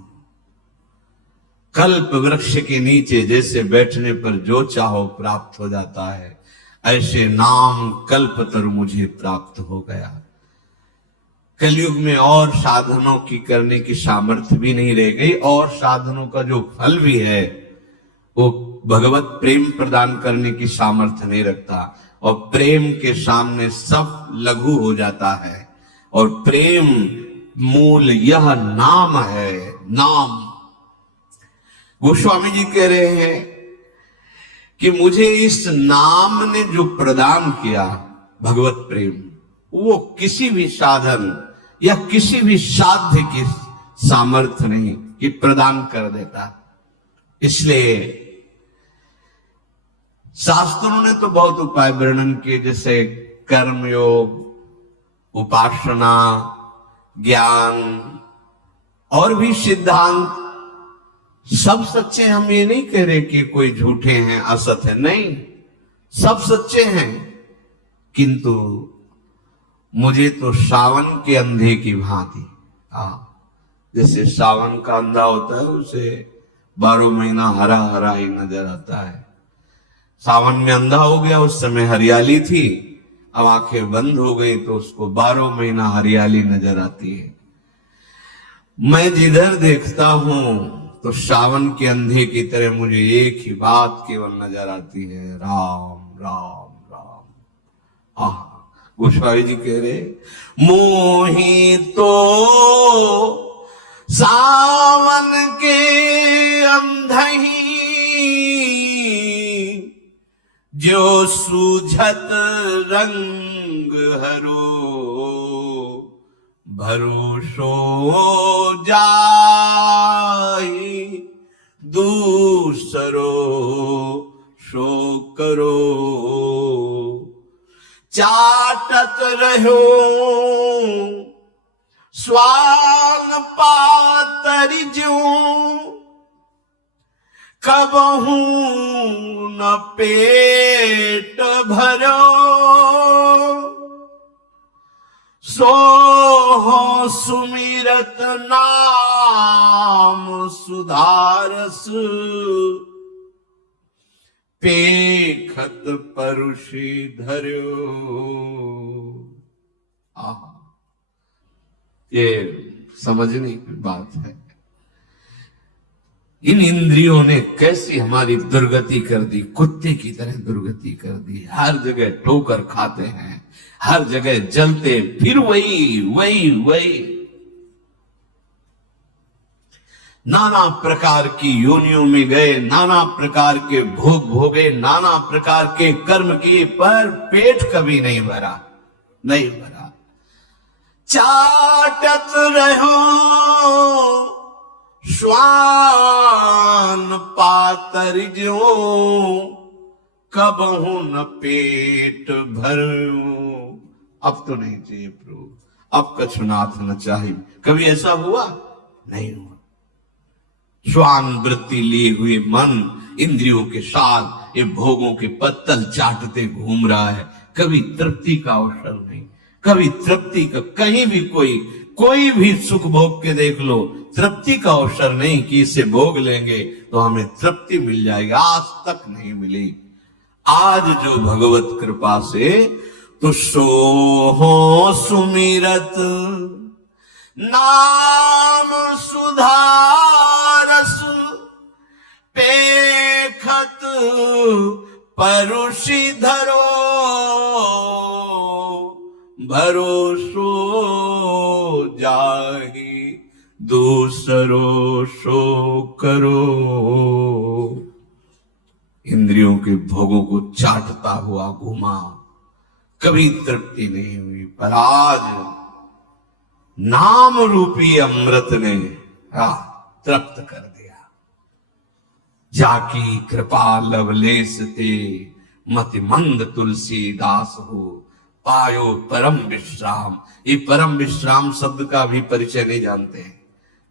कल्प वृक्ष के नीचे जैसे बैठने पर जो चाहो प्राप्त हो जाता है, ऐसे नाम कल्पतरु मुझे प्राप्त हो गया। कलयुग में और साधनों की करने की सामर्थ्य भी नहीं रह गई, और साधनों का जो फल भी है वो भगवत प्रेम प्रदान करने की सामर्थ्य नहीं रखता, और प्रेम के सामने सब लघु हो जाता है। और प्रेम मूल यह नाम है, नाम। गोस्वामी जी कह रहे हैं कि मुझे इस नाम ने जो प्रदान किया भगवत प्रेम, वो किसी भी साधन या किसी भी साध्य की सामर्थ्य नहीं कि प्रदान कर देता। इसलिए शास्त्रों ने तो बहुत उपाय वर्णन किए, जैसे कर्मयोग, उपासना, ज्ञान और भी सिद्धांत, सब सच्चे। हम ये नहीं कह रहे कि कोई झूठे हैं, असत है, नहीं, सब सच्चे हैं। किंतु मुझे तो सावन के अंधे की भांति, जैसे सावन का अंधा होता है उसे 12 महीना हरा हरा ही नजर आता है। सावन में अंधा हो गया, उस समय हरियाली थी, अब आंखें बंद हो गई तो उसको 12 महीना हरियाली नजर आती है। मैं जिधर देखता हूं तो सावन के अंधे की तरह मुझे एक ही बात केवल नजर आती है, राम राम राम। गोस्वामी जी कह रहे, मोही तो सावन के अंधही, जो सूझत रंग हरो, भरोसो जाहि दूसरो सो करो। चाटत रहो स्वान पातर ज्यों, कबहू न पेट भरो। सो हो सुमिरत नाम नाम सुधारस पेखत परुषि धर्यो। ये समझने की बात है। इन इंद्रियों ने कैसी हमारी दुर्गति कर दी, कुत्ते की तरह दुर्गति कर दी। हर जगह ठोकर खाते हैं, हर जगह जलते, फिर वही वही वही। नाना प्रकार की योनियों में गए, नाना प्रकार के भोग भोगे, नाना प्रकार के कर्म किए, पर पेट कभी नहीं भरा, नहीं भरा। चाटत रहो श्वान पातर जो, कबहू न पेट भरो। अब तो नहीं चाहिए प्रभु, अब कछुनाथ न चाहिए। कभी ऐसा हुआ? नहीं हुआ। श्वान वृत्ति लिए हुए मन इंद्रियों के साथ ये भोगों के पत्तल चाटते घूम रहा है। कभी तृप्ति का अवसर नहीं, कभी तृप्ति का, कहीं भी कोई भी सुख भोग के देख लो, तृप्ति का अवसर नहीं कि इसे भोग लेंगे तो हमें तृप्ति मिल जाएगी। आज तक नहीं मिली। आज जो भगवत कृपा से तो सो हो सुमिरत नाम सुधारस पेखत परुषि धरो, भरोसो जाहि दूसरो सो करो। इंद्रियों के भोगों को चाटता हुआ घूमा, कभी तृप्ति नहीं हुई, पर आज नाम रूपी अमृत ने तृप्त कर दिया। जाकी कृपा लवलेस ते मति मंद तुलसी दास हो, पायो परम विश्राम। ये परम विश्राम शब्द का भी परिचय नहीं जानते हैं।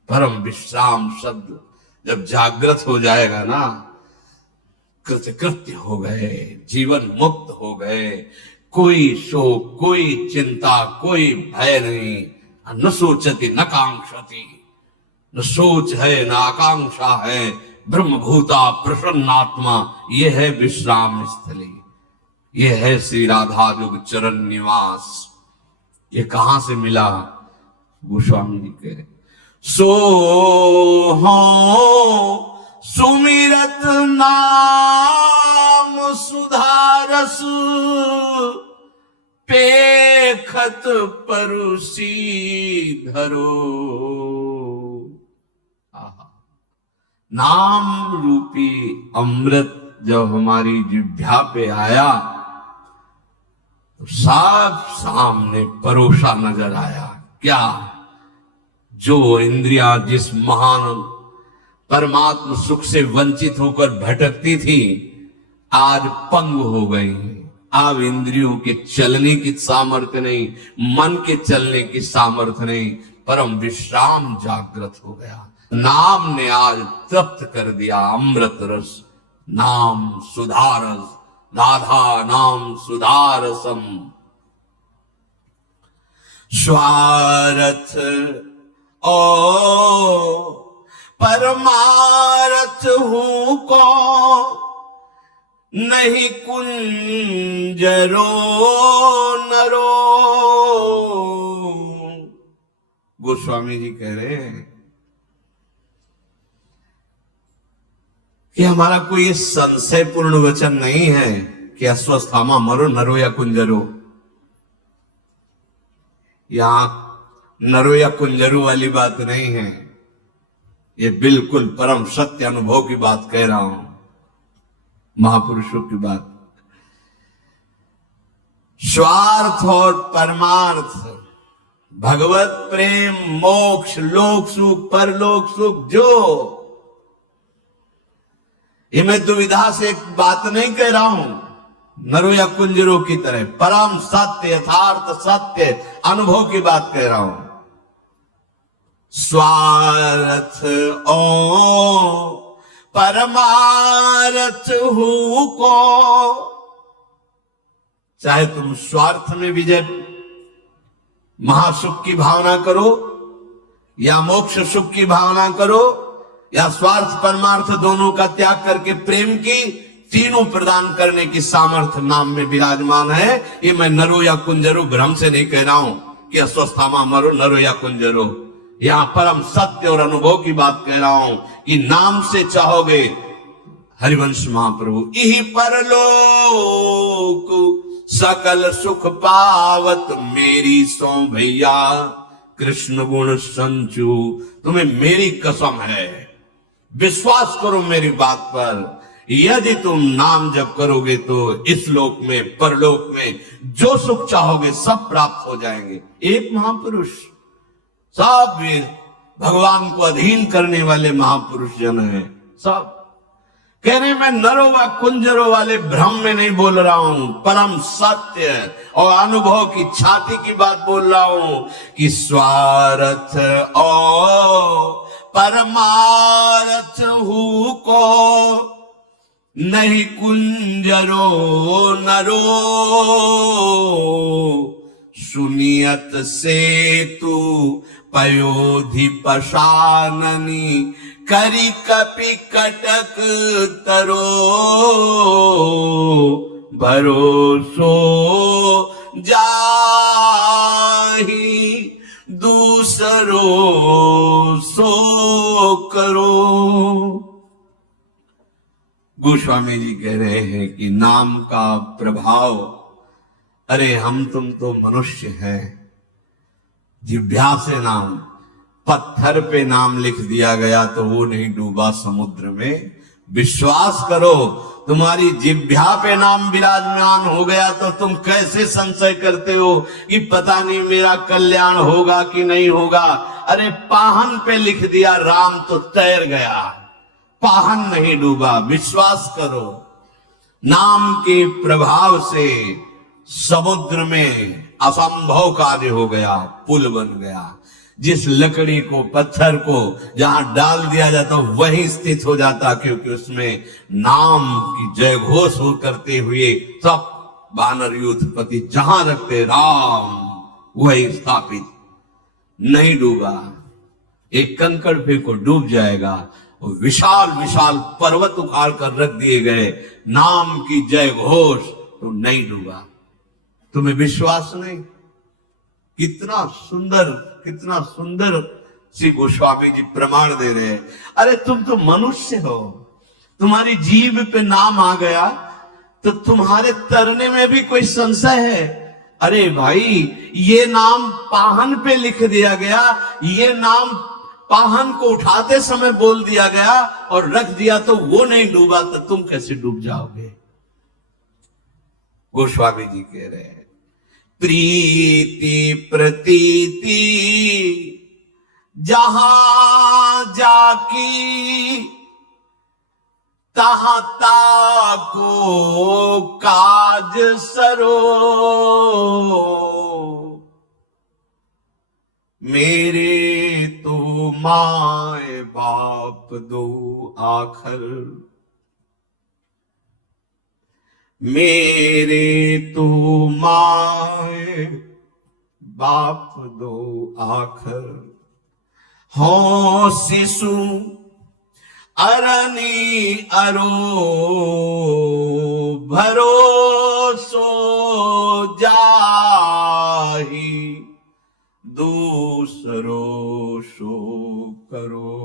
परम विश्राम शब्द जब जागृत हो जाएगा ना, कृतकृत्य हो गए, जीवन मुक्त हो गए, कोई शोक, कोई चिंता, कोई भय नहीं। न सोचती न कांक्षती, न सोच है न आकांक्षा है। ब्रह्मभूता प्रसन्नात्मा, ये है विश्राम स्थली, ये है श्री राधा युग चरण निवास। ये कहां से मिला? गोस्वामी जी कह रहे, सो हो सुमिरत नाम सुधारस पेखत परुषि धरो। नाम रूपी अमृत जब हमारी जिह्वा पे आया तो साफ सामने परोसा नजर आया। क्या? जो इंद्रियां जिस महान परमात्म सुख से वंचित होकर भटकती थी, आज पंग हो गई। अब इंद्रियों के चलने की सामर्थ्य नहीं, मन के चलने की सामर्थ्य नहीं, परम विश्राम जागृत हो गया। नाम ने आज तृप्त कर दिया अमृत रस। नाम सुधारस, राधा नाम सुधारसम। स्वार्थ ओ परमार्थ हूं को, नहीं कुंजरो नरो। गोस्वामी जी कह रहे हैं कि हमारा कोई संशयपूर्ण वचन नहीं है कि अस्वस्थामा मरो नरो या कुंजरो। यहां नरो या कुंजरो वाली बात नहीं है, ये बिल्कुल परम सत्य अनुभव की बात कह रहा हूं, महापुरुषों की बात। स्वार्थ और परमार्थ, भगवत प्रेम, मोक्ष, लोक सुख, परलोक सुख, जो ये मैं दुविधा से एक बात नहीं कह रहा हूं, नरो या कुंजरो की तरह परम सत्य, यथार्थ सत्य अनुभव की बात कह रहा हूं। स्वार्थ ओ परमार्थ हूं को, चाहे तुम स्वार्थ में विजय महासुख की भावना करो या मोक्ष सुख की भावना करो, या स्वार्थ परमार्थ दोनों का त्याग करके प्रेम की, तीनों प्रदान करने की सामर्थ्य नाम में विराजमान है। ये मैं नरो या कुंजरो भ्रम से नहीं कह रहा हूं कि अस्वस्थामा मरो, नरो या कुंजरो। यहां परम सत्य और अनुभव की बात कह रहा हूं कि नाम से चाहोगे, हरिवंश महाप्रभु, यही परलोक सकल सुख पावत मेरी सो भैया कृष्ण गुण संचू। तुम्हें मेरी कसम है, विश्वास करो मेरी बात पर, यदि तुम नाम जप करोगे तो इस लोक में परलोक में जो सुख चाहोगे सब प्राप्त हो जाएंगे। एक महापुरुष, सब वे भगवान को अधीन करने वाले महापुरुष जन हैं, सब कह रहे मैं नरो व कुंजरो वाले भ्रम में नहीं बोल रहा हूं, परम सत्य और अनुभव की छाती की बात बोल रहा हूं कि स्वार्थ और परमार्थ हूं को नहीं कुंजरो नरो, सुनियत से तू पयोधि पशाननी करी कपि कटक तरो, भरोसो जाहि दूसरो सो करो। गोस्वामी जी कह रहे हैं कि नाम का प्रभाव, अरे हम तुम तो मनुष्य हैं, जिह्वा से नाम, पत्थर पे नाम लिख दिया गया तो वो नहीं डूबा समुद्र में। विश्वास करो, तुम्हारी जिह्वा पे नाम विराजमान हो गया तो तुम कैसे संशय करते हो कि पता नहीं मेरा कल्याण होगा कि नहीं होगा। अरे पाहन पे लिख दिया राम तो तैर गया, पाहन नहीं डूबा। विश्वास करो, नाम के प्रभाव से समुद्र में असंभव कार्य हो गया, पुल बन गया। जिस लकड़ी को, पत्थर को जहां डाल दिया जाता वहीं स्थित हो जाता, क्योंकि उसमें नाम की जय घोष हो करते हुए सब वानर यूथपति जहां रखते राम वही स्थापित, नहीं डूबा। एक कंकड़ फेंको डूब जाएगा, विशाल विशाल पर्वत उखाड़ कर रख दिए गए, नाम की जय घोष तो नहीं डूबा। तुम्हें विश्वास नहीं? कितना सुंदर, कितना सुंदर श्री गोस्वामी जी प्रमाण दे रहे हैं। अरे तुम तो मनुष्य हो, तुम्हारी जीभ पे नाम आ गया तो तुम्हारे तरने में भी कोई संशय है? अरे भाई, ये नाम पाहन पे लिख दिया गया, ये नाम पाहन को उठाते समय बोल दिया गया और रख दिया तो वो नहीं डूबा, तो तुम कैसे डूब जाओगे? गोस्वामी जी कह रहे हैं, प्रीति प्रतीति जहां जाकी तहां ताको काज सरो, मेरे तो माए बाप दो आखर, मेरे तो माए बाप दो आखर, हो शिशु अरनी अरो, भरोसो जाही दूसरो सो करो।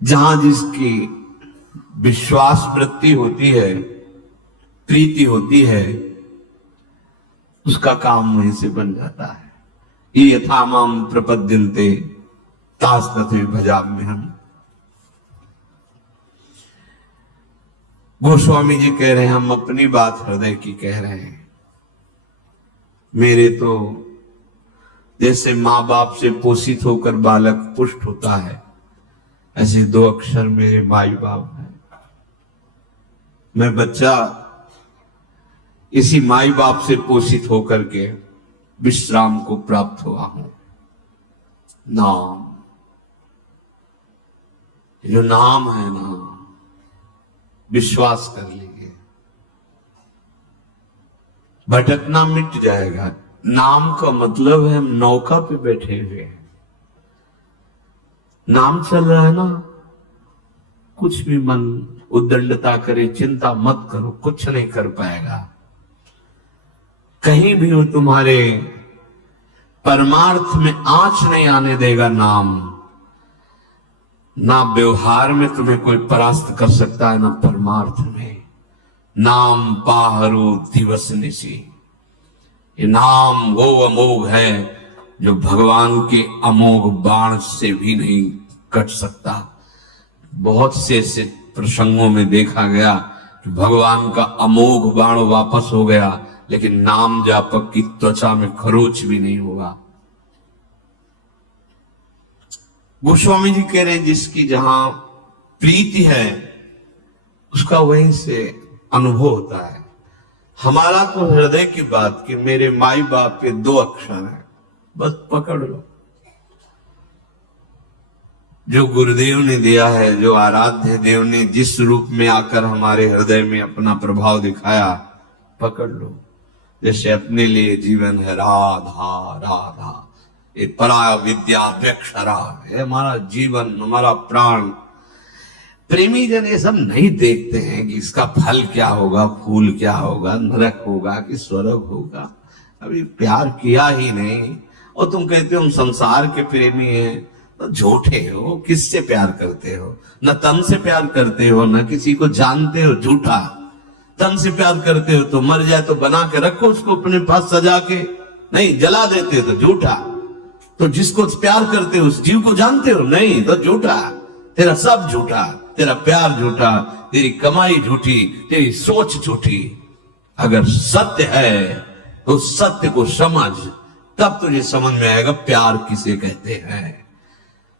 जहां जिसकी विश्वास वृत्ति होती है, प्रीति होती है, उसका काम वहीं से बन जाता है। ये यथामाम प्रपद्यन्ते तास तथे भजाम्यहम्। गोस्वामी जी कह रहे हैं, हम अपनी बात हृदय की कह रहे हैं। मेरे तो जैसे माँ बाप से पोषित होकर बालक पुष्ट होता है, ऐसे दो अक्षर मेरे माई बाप हैं। मैं बच्चा इसी माई बाप से पोषित होकर के विश्राम को प्राप्त हुआ हूं। नाम, जो नाम है ना, विश्वास कर लीजिए, भटकना मिट जाएगा। नाम का मतलब है हम नौका पे बैठे हुए हैं, नाम चल रहा है ना, कुछ भी मन उद्दंडता करे, चिंता मत करो, कुछ नहीं कर पाएगा। कहीं भी हो तुम्हारे परमार्थ में आंच नहीं आने देगा नाम। ना व्यवहार में तुम्हें कोई परास्त कर सकता है, ना परमार्थ में। नाम पाहरू दिवस निशी, ये नाम वो अमोघ है जो भगवान के अमोघ बाण से भी नहीं कट सकता। बहुत से ऐसे प्रसंगों में देखा गया कि भगवान का अमोघ बाण वापस हो गया, लेकिन नाम जापक की त्वचा में खरोच भी नहीं हुआ। गोस्वामी जी कह रहे हैं जिसकी जहां प्रीति है उसका वहीं से अनुभव होता है। हमारा तो हृदय की बात कि मेरे माई बाप के 2 अक्षर हैं, बस पकड़ लो। जो गुरुदेव ने दिया है, जो आराध्य देव ने जिस रूप में आकर हमारे हृदय में अपना प्रभाव दिखाया, पकड़ लो। जैसे अपने लिए जीवन है राधा राधा, ये परा विद्या व्यक्षरा है हमारा जीवन, हमारा प्राण। प्रेमी जन ये सब नहीं देखते हैं कि इसका फल क्या होगा, फूल क्या होगा, नरक होगा कि स्वर्ग होगा। अभी प्यार किया ही नहीं और तुम कहते हो हम संसार के प्रेमी हैं, तो झूठे हो। किससे प्यार करते हो? न तन से प्यार करते हो, न किसी को जानते हो, झूठा। तन से प्यार करते हो तो मर जाए तो बना के रखो उसको अपने पास सजा के, नहीं जला देते हो तो झूठा। तो जिसको प्यार करते हो उस जीव को जानते हो, नहीं तो झूठा। तेरा सब झूठा, तेरा प्यार झूठा, तेरी कमाई झूठी, तेरी सोच झूठी। अगर सत्य है तो सत्य को समझ, तब तुझे समझ में आएगा प्यार किसे कहते हैं।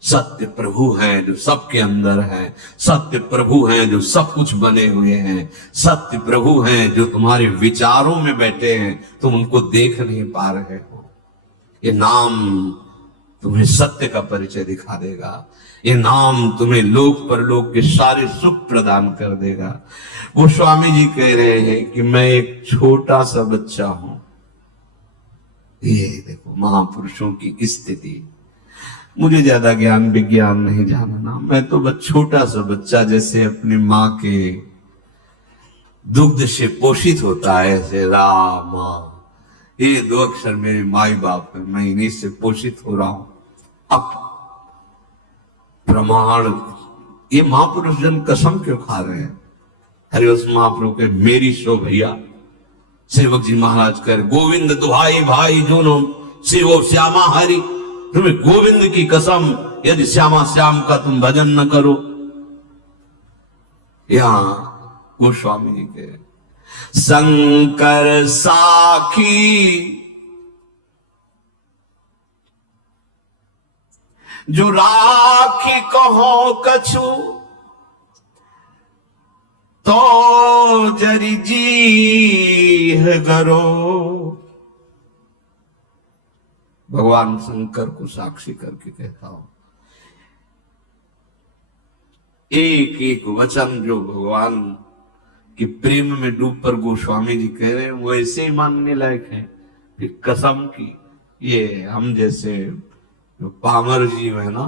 सत्य प्रभु है जो सबके अंदर है, सत्य प्रभु है जो सब कुछ बने हुए हैं, सत्य प्रभु है जो तुम्हारे विचारों में बैठे हैं, तुम उनको देख नहीं पा रहे हो। ये नाम तुम्हें सत्य का परिचय दिखा देगा। ये नाम तुम्हें लोक परलोक के सारे सुख प्रदान कर देगा। वो स्वामी जी कह रहे हैं कि मैं एक छोटा सा बच्चा हूं। ये देखो महापुरुषों की स्थिति। मुझे ज्यादा ज्ञान विज्ञान नहीं जानना, मैं तो बस छोटा सा बच्चा जैसे अपनी माँ के दुग्ध से पोषित होता है, ऐसे राम ये 2 अक्षर मेरे माई बाप है, मैं इन्हीं से पोषित हो रहा हूं। अब प्रमाण, ये महापुरुष जन कसम क्यों खा रहे हैं? हरिवंश महाप्रभु के मेरी सो भैया, सेवक जी महाराज कह रहे गोविंद दुहाई भाई जोनो शिवो श्यामा हरि, तुम्हें गोविंद की कसम यदि श्यामा श्याम का तुम भजन न करो। यहां गोस्वामी जी के शंकर साखी जो राखी कहो कछु तो जरी जी है गरो। भगवान शंकर को साक्षी करके कहता हूं, एक एक वचन जो भगवान के प्रेम में डूब पर गोस्वामी जी कह रहे हैं वो ऐसे ही मानने लायक है कि कसम की। ये हम जैसे जो पामर जीव है ना,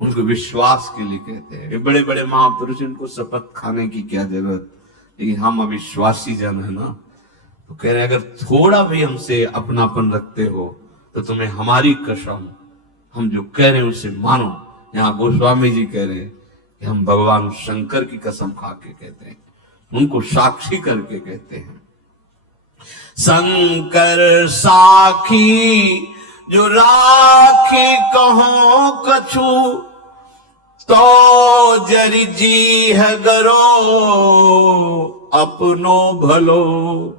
उनको विश्वास के लिए कहते हैं। ये बड़े बड़े महापुरुष, इनको शपथ खाने की क्या जरूरत, लेकिन हम अविश्वासी जन है ना, तो कह रहे अगर थोड़ा भी हमसे अपनापन रखते हो तो तुम्हें हमारी कसम, हम जो कह रहे हैं उसे मानो। यहाँ गोस्वामी जी कह रहे हैं कि हम भगवान शंकर की कसम खा के कहते हैं, उनको साक्षी करके कहते हैं। शंकर साखी जो राखी कहो कछु तो जरी जी है गरो। अपनो भलो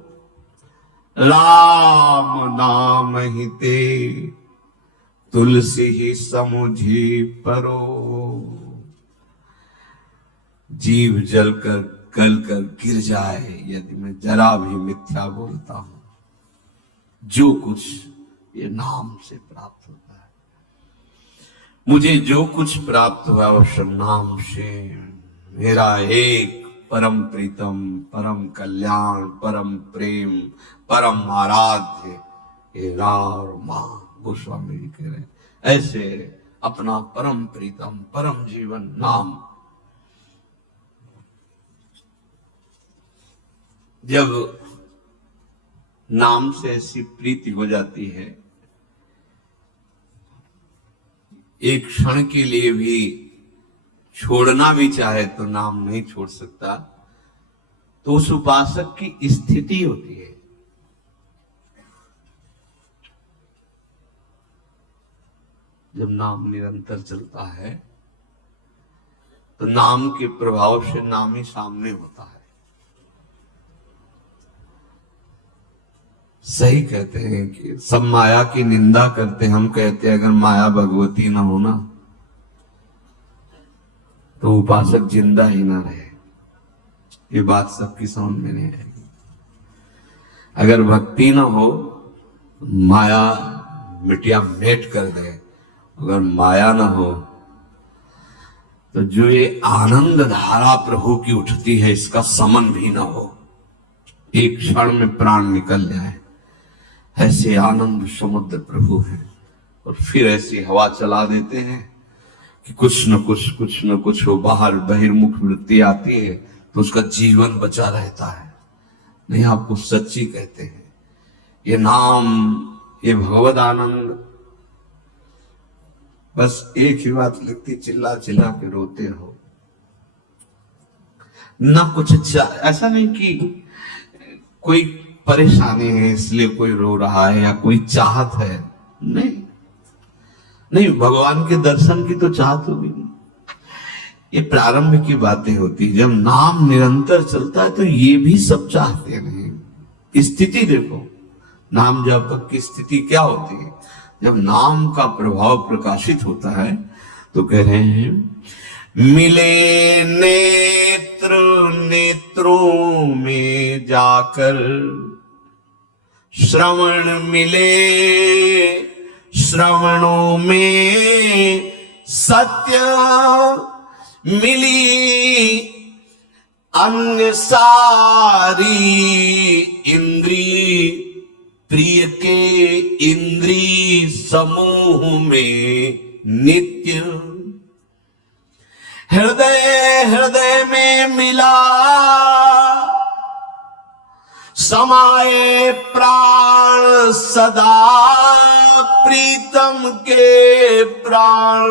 राम नाम ही ते तुलसी ही समुझी परो। जीव जलकर गलकर गिर जाए यदि मैं जरा भी मिथ्या बोलता हूं। जो कुछ ये नाम से प्राप्त होता है, मुझे जो कुछ प्राप्त हुआ वो सब नाम से। मेरा एक परम प्रीतम, परम कल्याण, परम प्रेम, परम आराध्य ये राम और मां। गोस्वामी जी कह रहे हैं ऐसे अपना परम प्रीतम, परम जीवन नाम जब नाम से ऐसी प्रीति हो जाती है, एक क्षण के लिए भी छोड़ना भी चाहे तो नाम नहीं छोड़ सकता, तो उस उपासक की स्थिति होती है। जब नाम निरंतर चलता है तो नाम के प्रभाव से नाम ही सामने होता है। सही कहते हैं कि सब माया की निंदा करते, हम कहते हैं अगर माया भगवती ना हो ना तो उपासक जिंदा ही ना रहे। ये बात सबकी समझ में नहीं आएगी। अगर भक्ति ना हो, माया मिटिया मेट कर दे, अगर माया ना हो तो जो ये आनंद धारा प्रभु की उठती है इसका समन भी ना हो, एक क्षण में प्राण निकल जाए, ऐसे आनंद समुद्र प्रभु है। और फिर ऐसी हवा चला देते हैं कि कुछ न कुछ हो, बाहर बहिर्मुख वृत्ति आती है तो उसका जीवन बचा रहता है। नहीं, आपको सच्ची कहते हैं, ये नाम, ये भगवद आनंद, बस एक ही बात लगती, चिल्ला चिल्ला के रोते रहो ना। कुछ ऐसा नहीं कि कोई परेशानी है इसलिए कोई रो रहा है या कोई चाहत है, नहीं नहीं, भगवान के दर्शन की तो चाहत होगी। ये प्रारंभ की बातें होती, जब नाम निरंतर चलता है तो ये भी सब चाहते नहीं। स्थिति देखो, नाम जापक की स्थिति क्या होती है जब नाम का प्रभाव प्रकाशित होता है, तो कह रहे हैं मिले नेत्र नेत्रों में जाकर, श्रवण मिले श्रवणों में, सत्य मिली अन्य सारी इंद्री, प्रिय के इंद्री समूह में नित्य। हृदय हृदय में मिला समाये प्राण सदा, प्रीतम के प्राण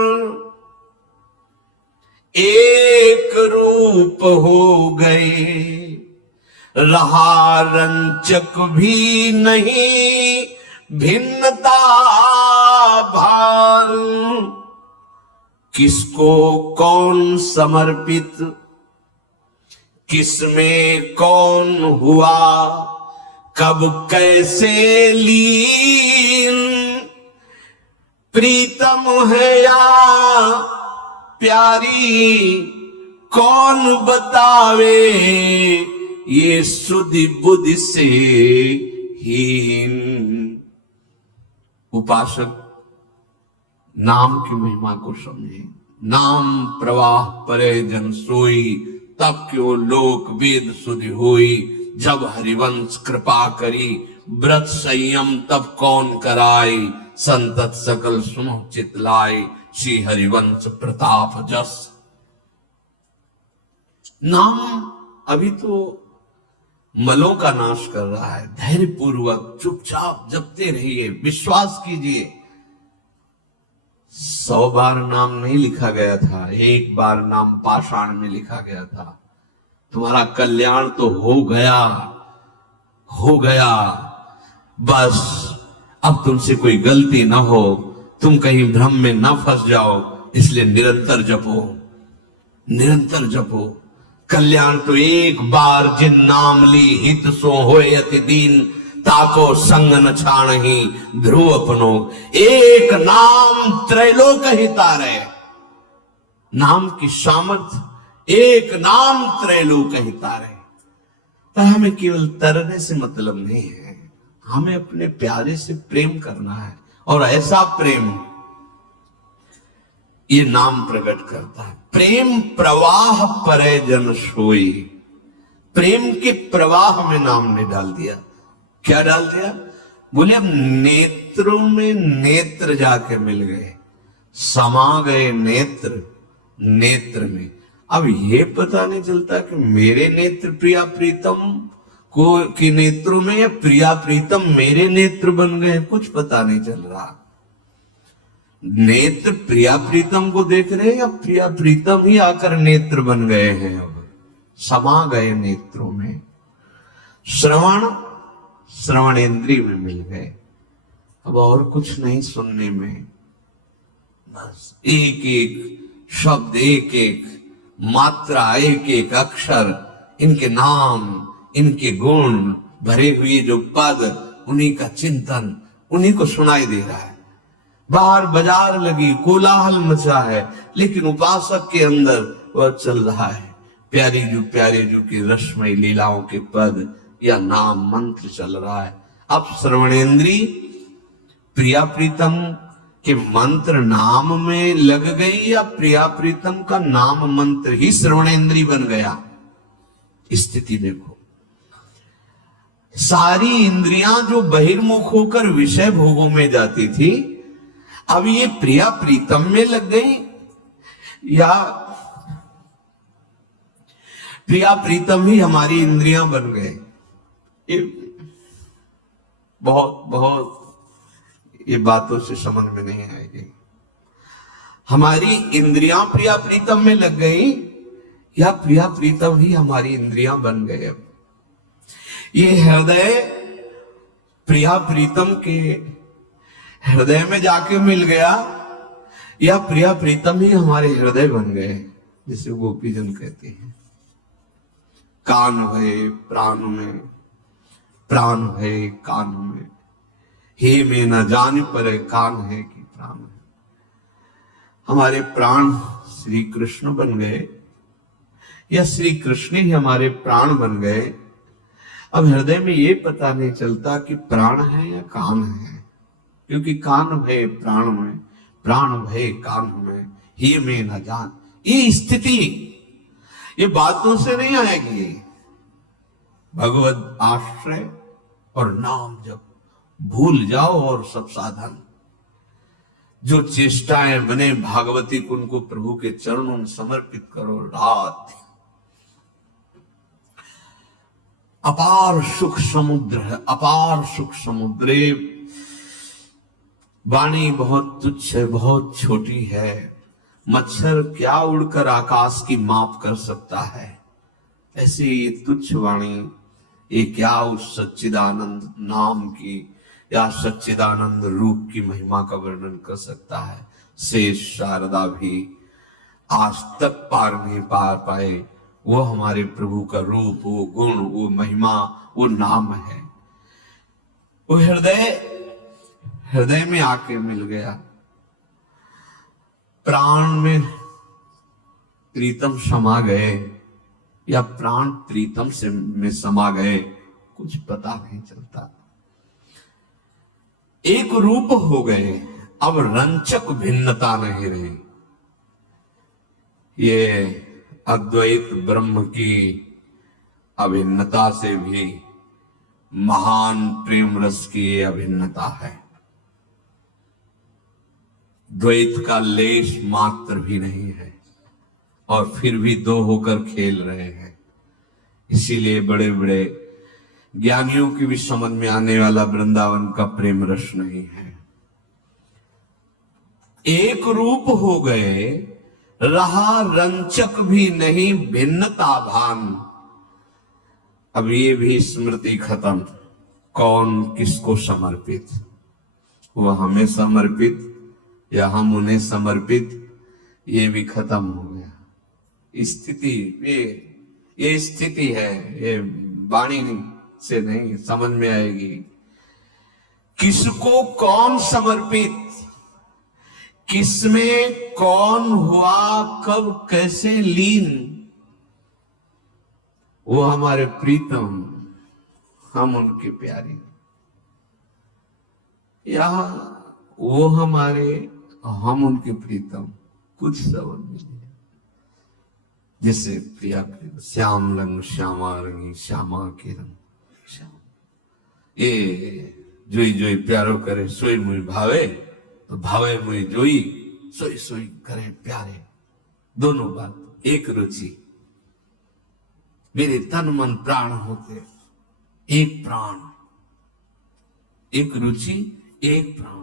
एक रूप हो गए, रहा रंचक भी नहीं भिन्नता भान। किसको कौन समर्पित, किसमें कौन हुआ, कब कैसे लीन, प्रीतम है या प्यारी कौन बतावे, ये सुधि बुद्धि से हीन। उपासक नाम की महिमा को समझे। नाम प्रवाह परे जन सोई, तब क्यों लोक वेद सुधि होई। जब हरिवंश कृपा करी, व्रत संयम तब कौन कराई। संतत सकल सुनो चितलाई, श्री हरिवंश प्रताप जस। नाम अभी तो मलों का नाश कर रहा है। धैर्य पूर्वक चुपचाप जपते रहिए, विश्वास कीजिए। 100 बार नाम नहीं लिखा गया था, एक बार नाम पाषाण में लिखा गया था। तुम्हारा कल्याण तो हो गया, हो गया। बस अब तुमसे कोई गलती ना हो, तुम कहीं भ्रम में ना फंस जाओ, इसलिए निरंतर जपो, निरंतर जपो। कल्याण तो एक बार जिन नाम ली, हित सो होए अति दीन। ताको संग न छाणहि ध्रुव अपनो, एक नाम त्रैलोक ही तारे। नाम की सामर्थ, एक नाम त्रैलोक ही तारे। पर हमें केवल तरने से मतलब नहीं है, हमें अपने प्यारे से प्रेम करना है। और ऐसा प्रेम ये नाम प्रकट करता है। प्रेम प्रवाह परे जन सोई। प्रेम के प्रवाह में नाम ने डाल दिया। क्या डाल दिया? बोले अब नेत्रों में नेत्र जाके मिल गए, समा गए नेत्र नेत्र में। अब ये पता नहीं चलता कि मेरे नेत्र प्रिया प्रीतम को के नेत्रों में या प्रिया प्रीतम मेरे नेत्र बन गए, कुछ पता नहीं चल रहा। नेत्र प्रिया प्रीतम को देख रहे हैं या प्रिया प्रीतम ही आकर नेत्र बन गए हैं, अब समा गए नेत्रों में। श्रवण श्रवणेंद्रिय में मिल गए, अब और कुछ नहीं सुनने में, बस एक एक शब्द, एक एक मात्रा, एक एक अक्षर, इनके नाम, इनके गुण भरे हुए जो पद, उन्हीं का चिंतन, उन्हीं को सुनाई दे रहा है। बाहर बाजार लगी, कोलाहल मचा है, लेकिन उपासक के अंदर वह चल रहा है प्यारी जू की रसमय लीलाओं के पद या नाम मंत्र चल रहा है। अब श्रवणेंद्री प्रिया प्रीतम के मंत्र नाम में लग गई या प्रिया प्रीतम का नाम मंत्र ही श्रवणेंद्री बन गया? स्थिति देखो। सारी इंद्रियां जो बहिर्मुख होकर विषय भोगों में जाती थी, अब ये प्रिया प्रीतम में लग गई या प्रिया प्रीतम ही हमारी इंद्रियां बन गए? ये बहुत बहुत ये बातों से समझ में नहीं आएगी। हमारी इंद्रियां प्रिया प्रीतम में लग गई या प्रिया प्रीतम ही हमारी इंद्रियां बन गए? अब ये हृदय प्रिया प्रीतम के हृदय में जाके मिल गया या प्रिया प्रीतम ही हमारे हृदय बन गए? जिसे गोपीजन कहते हैं, कान भय प्राण में, प्राण भय कान में, हे में न जान पर कान है कि प्राण है। हमारे प्राण श्री कृष्ण बन गए या श्री कृष्ण ही हमारे प्राण बन गए? अब हृदय में ये पता नहीं चलता कि प्राण है या कान है, क्योंकि कान भय प्राण में, प्राण भय कान में, हे में न जान। ये स्थिति ये बातों से नहीं आएगी। भगवत आश्रय और नाम जब भूल जाओ और सब साधन, जो चेष्टाएं बने भागवती को उनको प्रभु के चरणों में समर्पित करो। रात अपार सुख समुद्र है, अपार सुख समुद्र। वाणी बहुत तुच्छ है, बहुत छोटी है, मच्छर क्या उड़कर आकाश की माप कर सकता है? ऐसे ये तुच्छ वाणी ये क्या उस सच्चिदानंद नाम की या सच्चिदानंद रूप की महिमा का वर्णन कर सकता है? शेष शारदा भी आज तक पार नहीं पार पाए। वो हमारे प्रभु का रूप, वो गुण, वो महिमा, वो नाम है। वो हृदय में आके मिल गया। प्राण में प्रीतम समा गए या प्राण प्रीतम से में समा गए, कुछ पता नहीं चलता। एक रूप हो गए, अब रंचक भिन्नता नहीं रही। ये अद्वैत ब्रह्म की अभिन्नता से भी महान प्रेम रस की अभिन्नता है। द्वैत का लेश मात्र भी नहीं है और फिर भी दो होकर खेल रहे हैं। इसीलिए बड़े बड़े ज्ञानियों की भी समझ में आने वाला वृंदावन का प्रेम रस नहीं है। एक रूप हो गए, रहा रंचक भी नहीं भिन्नता भान। अब ये भी स्मृति खत्म, कौन किसको समर्पित, वो हमें समर्पित या हम उन्हें समर्पित, ये भी खत्म हो गया। स्थिति ये स्थिति है, ये वाणी से नहीं समझ में आएगी। किसको कौन समर्पित, किसमें कौन हुआ, कब कैसे लीन, वो हमारे प्रीतम, हम उनके प्यारे, या वो हमारे, हम उनके प्रीतम, कुछ समझ नहीं। जैसे प्रिया श्याम रंग श्यामा रंगी श्यामा के रंग श्याम, ये जोई जोई प्यारो करे सोई मुई भावे, तो भावे मुई जोई सोई सोई करे प्यारे। दोनों बात एक रुचि, मेरे तन मन प्राण होते एक प्राण, एक रुचि एक प्राण,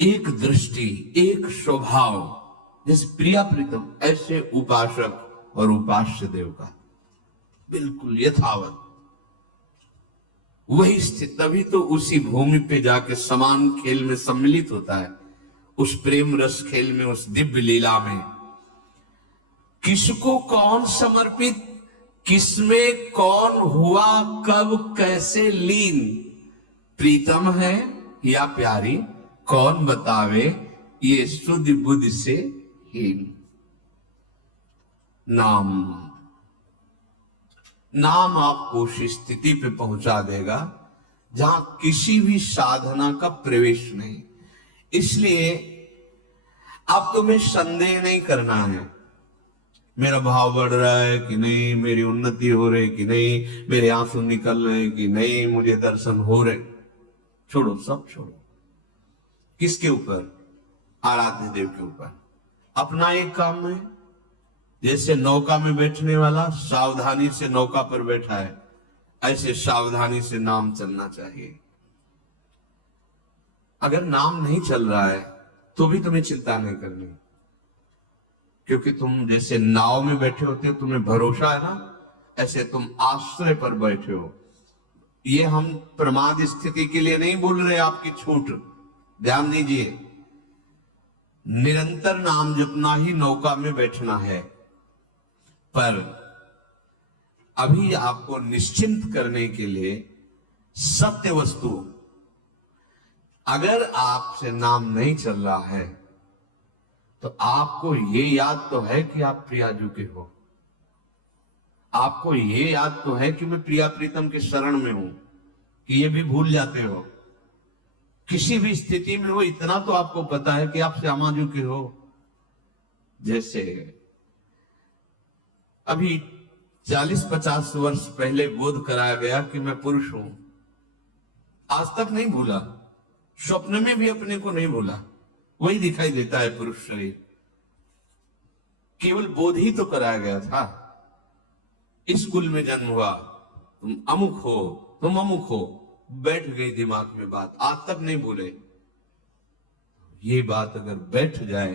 एक दृष्टि एक स्वभाव। जैसे प्रिया प्रीतम ऐसे उपासक और उपास्य देव का बिल्कुल यथावत वही स्थित, तभी तो उसी भूमि पे जाके समान खेल में सम्मिलित होता है। उस प्रेम रस खेल में, उस दिव्य लीला में किसको कौन समर्पित, किसमें कौन हुआ कब कैसे लीन, प्रीतम है या प्यारी कौन बतावे, ये शुद्ध बुद्धि से हीन। नाम नाम आपको उस स्थिति पे पहुंचा देगा जहां किसी भी साधना का प्रवेश नहीं। इसलिए अब तुम्हें संदेह नहीं करना है मेरा भाव बढ़ रहा है कि नहीं, मेरी उन्नति हो रही कि नहीं, मेरे आंसू निकल रहे कि नहीं, मुझे दर्शन हो रहे। छोड़ो, सब छोड़ो। किसके ऊपर? आराध्य देव के ऊपर। अपना एक काम है, जैसे नौका में बैठने वाला सावधानी से नौका पर बैठा है, ऐसे सावधानी से नाम चलना चाहिए। अगर नाम नहीं चल रहा है तो भी तुम्हें चिंता नहीं करनी, क्योंकि तुम जैसे नाव में बैठे होते हो, तुम्हें भरोसा है ना, ऐसे तुम आश्रय पर बैठे हो। ये हम प्रमाद स्थिति के लिए नहीं बोल रहे, आपकी छूट ध्यान दीजिए। निरंतर नाम जपना ही नौका में बैठना है, पर अभी आपको निश्चिंत करने के लिए सत्य वस्तु, अगर आपसे नाम नहीं चल रहा है तो आपको ये याद तो है कि आप प्रियाजू के हो, आपको ये याद तो है कि मैं प्रिया प्रीतम के शरण में हूं, कि ये भी भूल जाते हो। किसी भी स्थिति में हो इतना तो आपको पता है कि आप श्यामाजू के हो। जैसे अभी 40-50 वर्ष पहले बोध कराया गया कि मैं पुरुष हूं, आज तक नहीं भूला, स्वप्न में भी अपने को नहीं भूला, वही दिखाई देता है पुरुष शरीर। केवल बोध ही तो कराया गया था। इस कुल में जन्म हुआ, तुम अमुक हो, तुम अमुक हो, बैठ गई दिमाग में बात, आज तक नहीं भूले। ये बात अगर बैठ जाए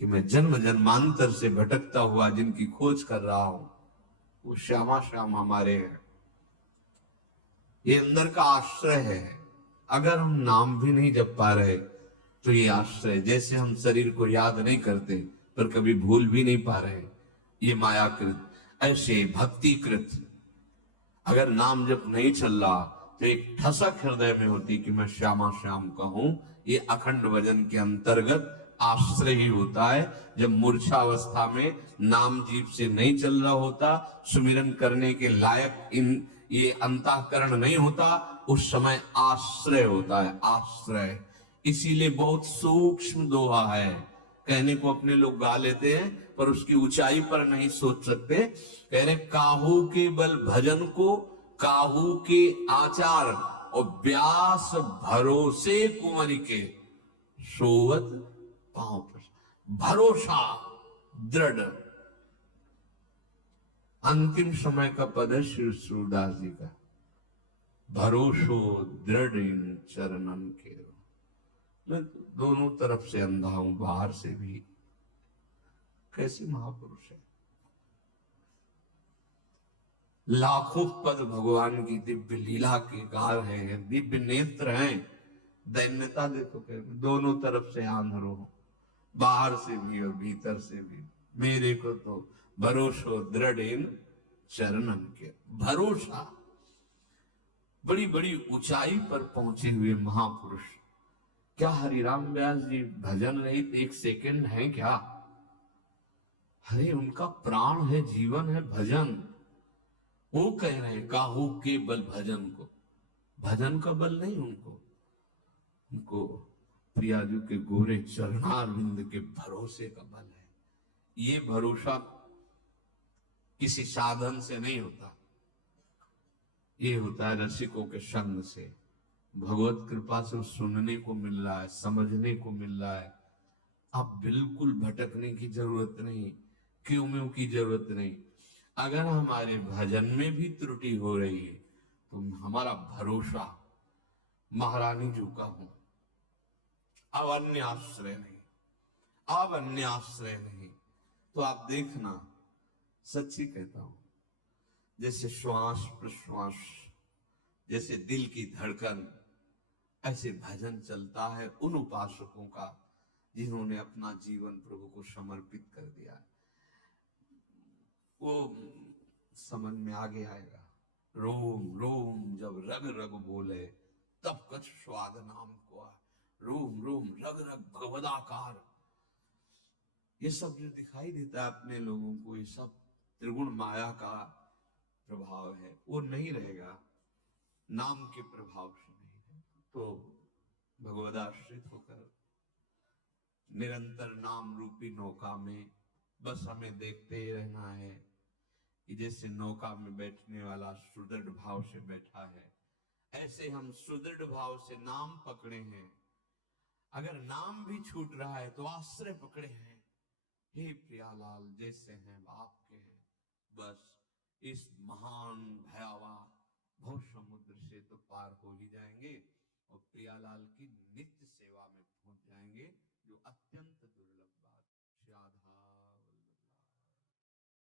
कि मैं जन्म जन्मांतर से भटकता हुआ जिनकी खोज कर रहा हूं, वो श्यामा श्याम हमारे हैं, ये अंदर का आश्रय है। अगर हम नाम भी नहीं जप पा रहे तो ये आश्रय, जैसे हम शरीर को याद नहीं करते पर कभी भूल भी नहीं पा रहे, ये मायाकृत, ऐसे भक्तिकृत अगर नाम जप नहीं चल रहा तो एक ठसक हृदय में होती कि मैं श्यामा श्याम का हूं। ये अखंड भजन के अंतर्गत आश्रय ही होता है। जब मूर्छा अवस्था में नाम जीव से नहीं चल रहा होता, सुमिरन करने के लायक इन ये अंतःकरण नहीं होता, उस समय आश्रय होता है, आश्रय। इसीलिए बहुत सूक्ष्म दोहा है, कहने को अपने लोग गा लेते हैं पर उसकी ऊंचाई पर नहीं सोच सकते। कह रहे काहू के बल भजन को, काहू के आचार और व्यास भरोसे कुंवरी के, सोवत पांव पर। भरोसा दृढ़, अंतिम समय का पद है श्री सूरदास जी का, भरोसो दृढ़ इन चरणन के। मैं दोनों तरफ से अंधा हूं, बाहर से भी। कैसी महापुरुष है, लाखों पद भगवान की दिव्य लीला के गा रहे हैं, दिव्य नेत्र हैं। दैन्यता देखो, दोनों तरफ से आंधरो हो, बाहर से भी और भीतर से भी। मेरे को तो भरोसो दृढ़ इन चरणन के। भरोसा, बड़ी बड़ी ऊंचाई पर पहुंचे हुए महापुरुष। क्या हरिराम व्यास जी भजन रहित एक सेकंड है क्या? अरे उनका प्राण है, जीवन है भजन। वो कह रहे हैं काहू के बल भजन को, भजन का बल नहीं उनको, उनको प्रियाजू के गोरे चरणारविंद के भरोसे का बल है। ये भरोसा किसी साधन से नहीं होता, ये होता है रसिकों के संग से। भगवत कृपा से सुनने को मिल रहा है, समझने को मिल रहा है। अब बिल्कुल भटकने की जरूरत नहीं, क्यों म्यों की जरूरत नहीं। अगर हमारे भजन में भी त्रुटि हो रही है तो हमारा भरोसा महारानी जी का हूं, अब अन्य आश्रय नहीं, अब अन्य आश्रय नहीं। तो आप देखना, सच्ची कहता हूं, जैसे श्वास प्रश्वास, जैसे दिल की धड़कन, ऐसे भजन चलता है उन उपासकों का जिन्होंने अपना जीवन प्रभु को समर्पित कर दिया। वो समझ में आगे आएगा। रोम रोम जब रग रग बोले तब कछ स्वाद नाम को। रोम रोम रग रग भगवदाकार, ये सब जो दिखाई देता है अपने लोगों को, ये सब त्रिगुण माया का प्रभाव है। वो नहीं रहेगा, नाम के प्रभाव से नहीं रहेगा। तो भगवदाश्रित होकर निरंतर नाम रूपी नौका में बस हमें देखते ही रहना है कि जैसे नौका में बैठने वाला सुदृढ़ भाव से बैठा है, ऐसे हम सुदृढ़ भाव से नाम पकड़े हैं। अगर नाम भी छूट रहा है तो आश्रय पकड़े हैं। हे प्रियालाल जैसे हैं आपके हैं, बस इस महान भयावह भव समुद्र से तो पार हो ही जाएंगे और प्रियालाल की नित्य सेवा में पहुंच जाएंगे, जो अत्यंत दुर्लभ बात। श्री राधा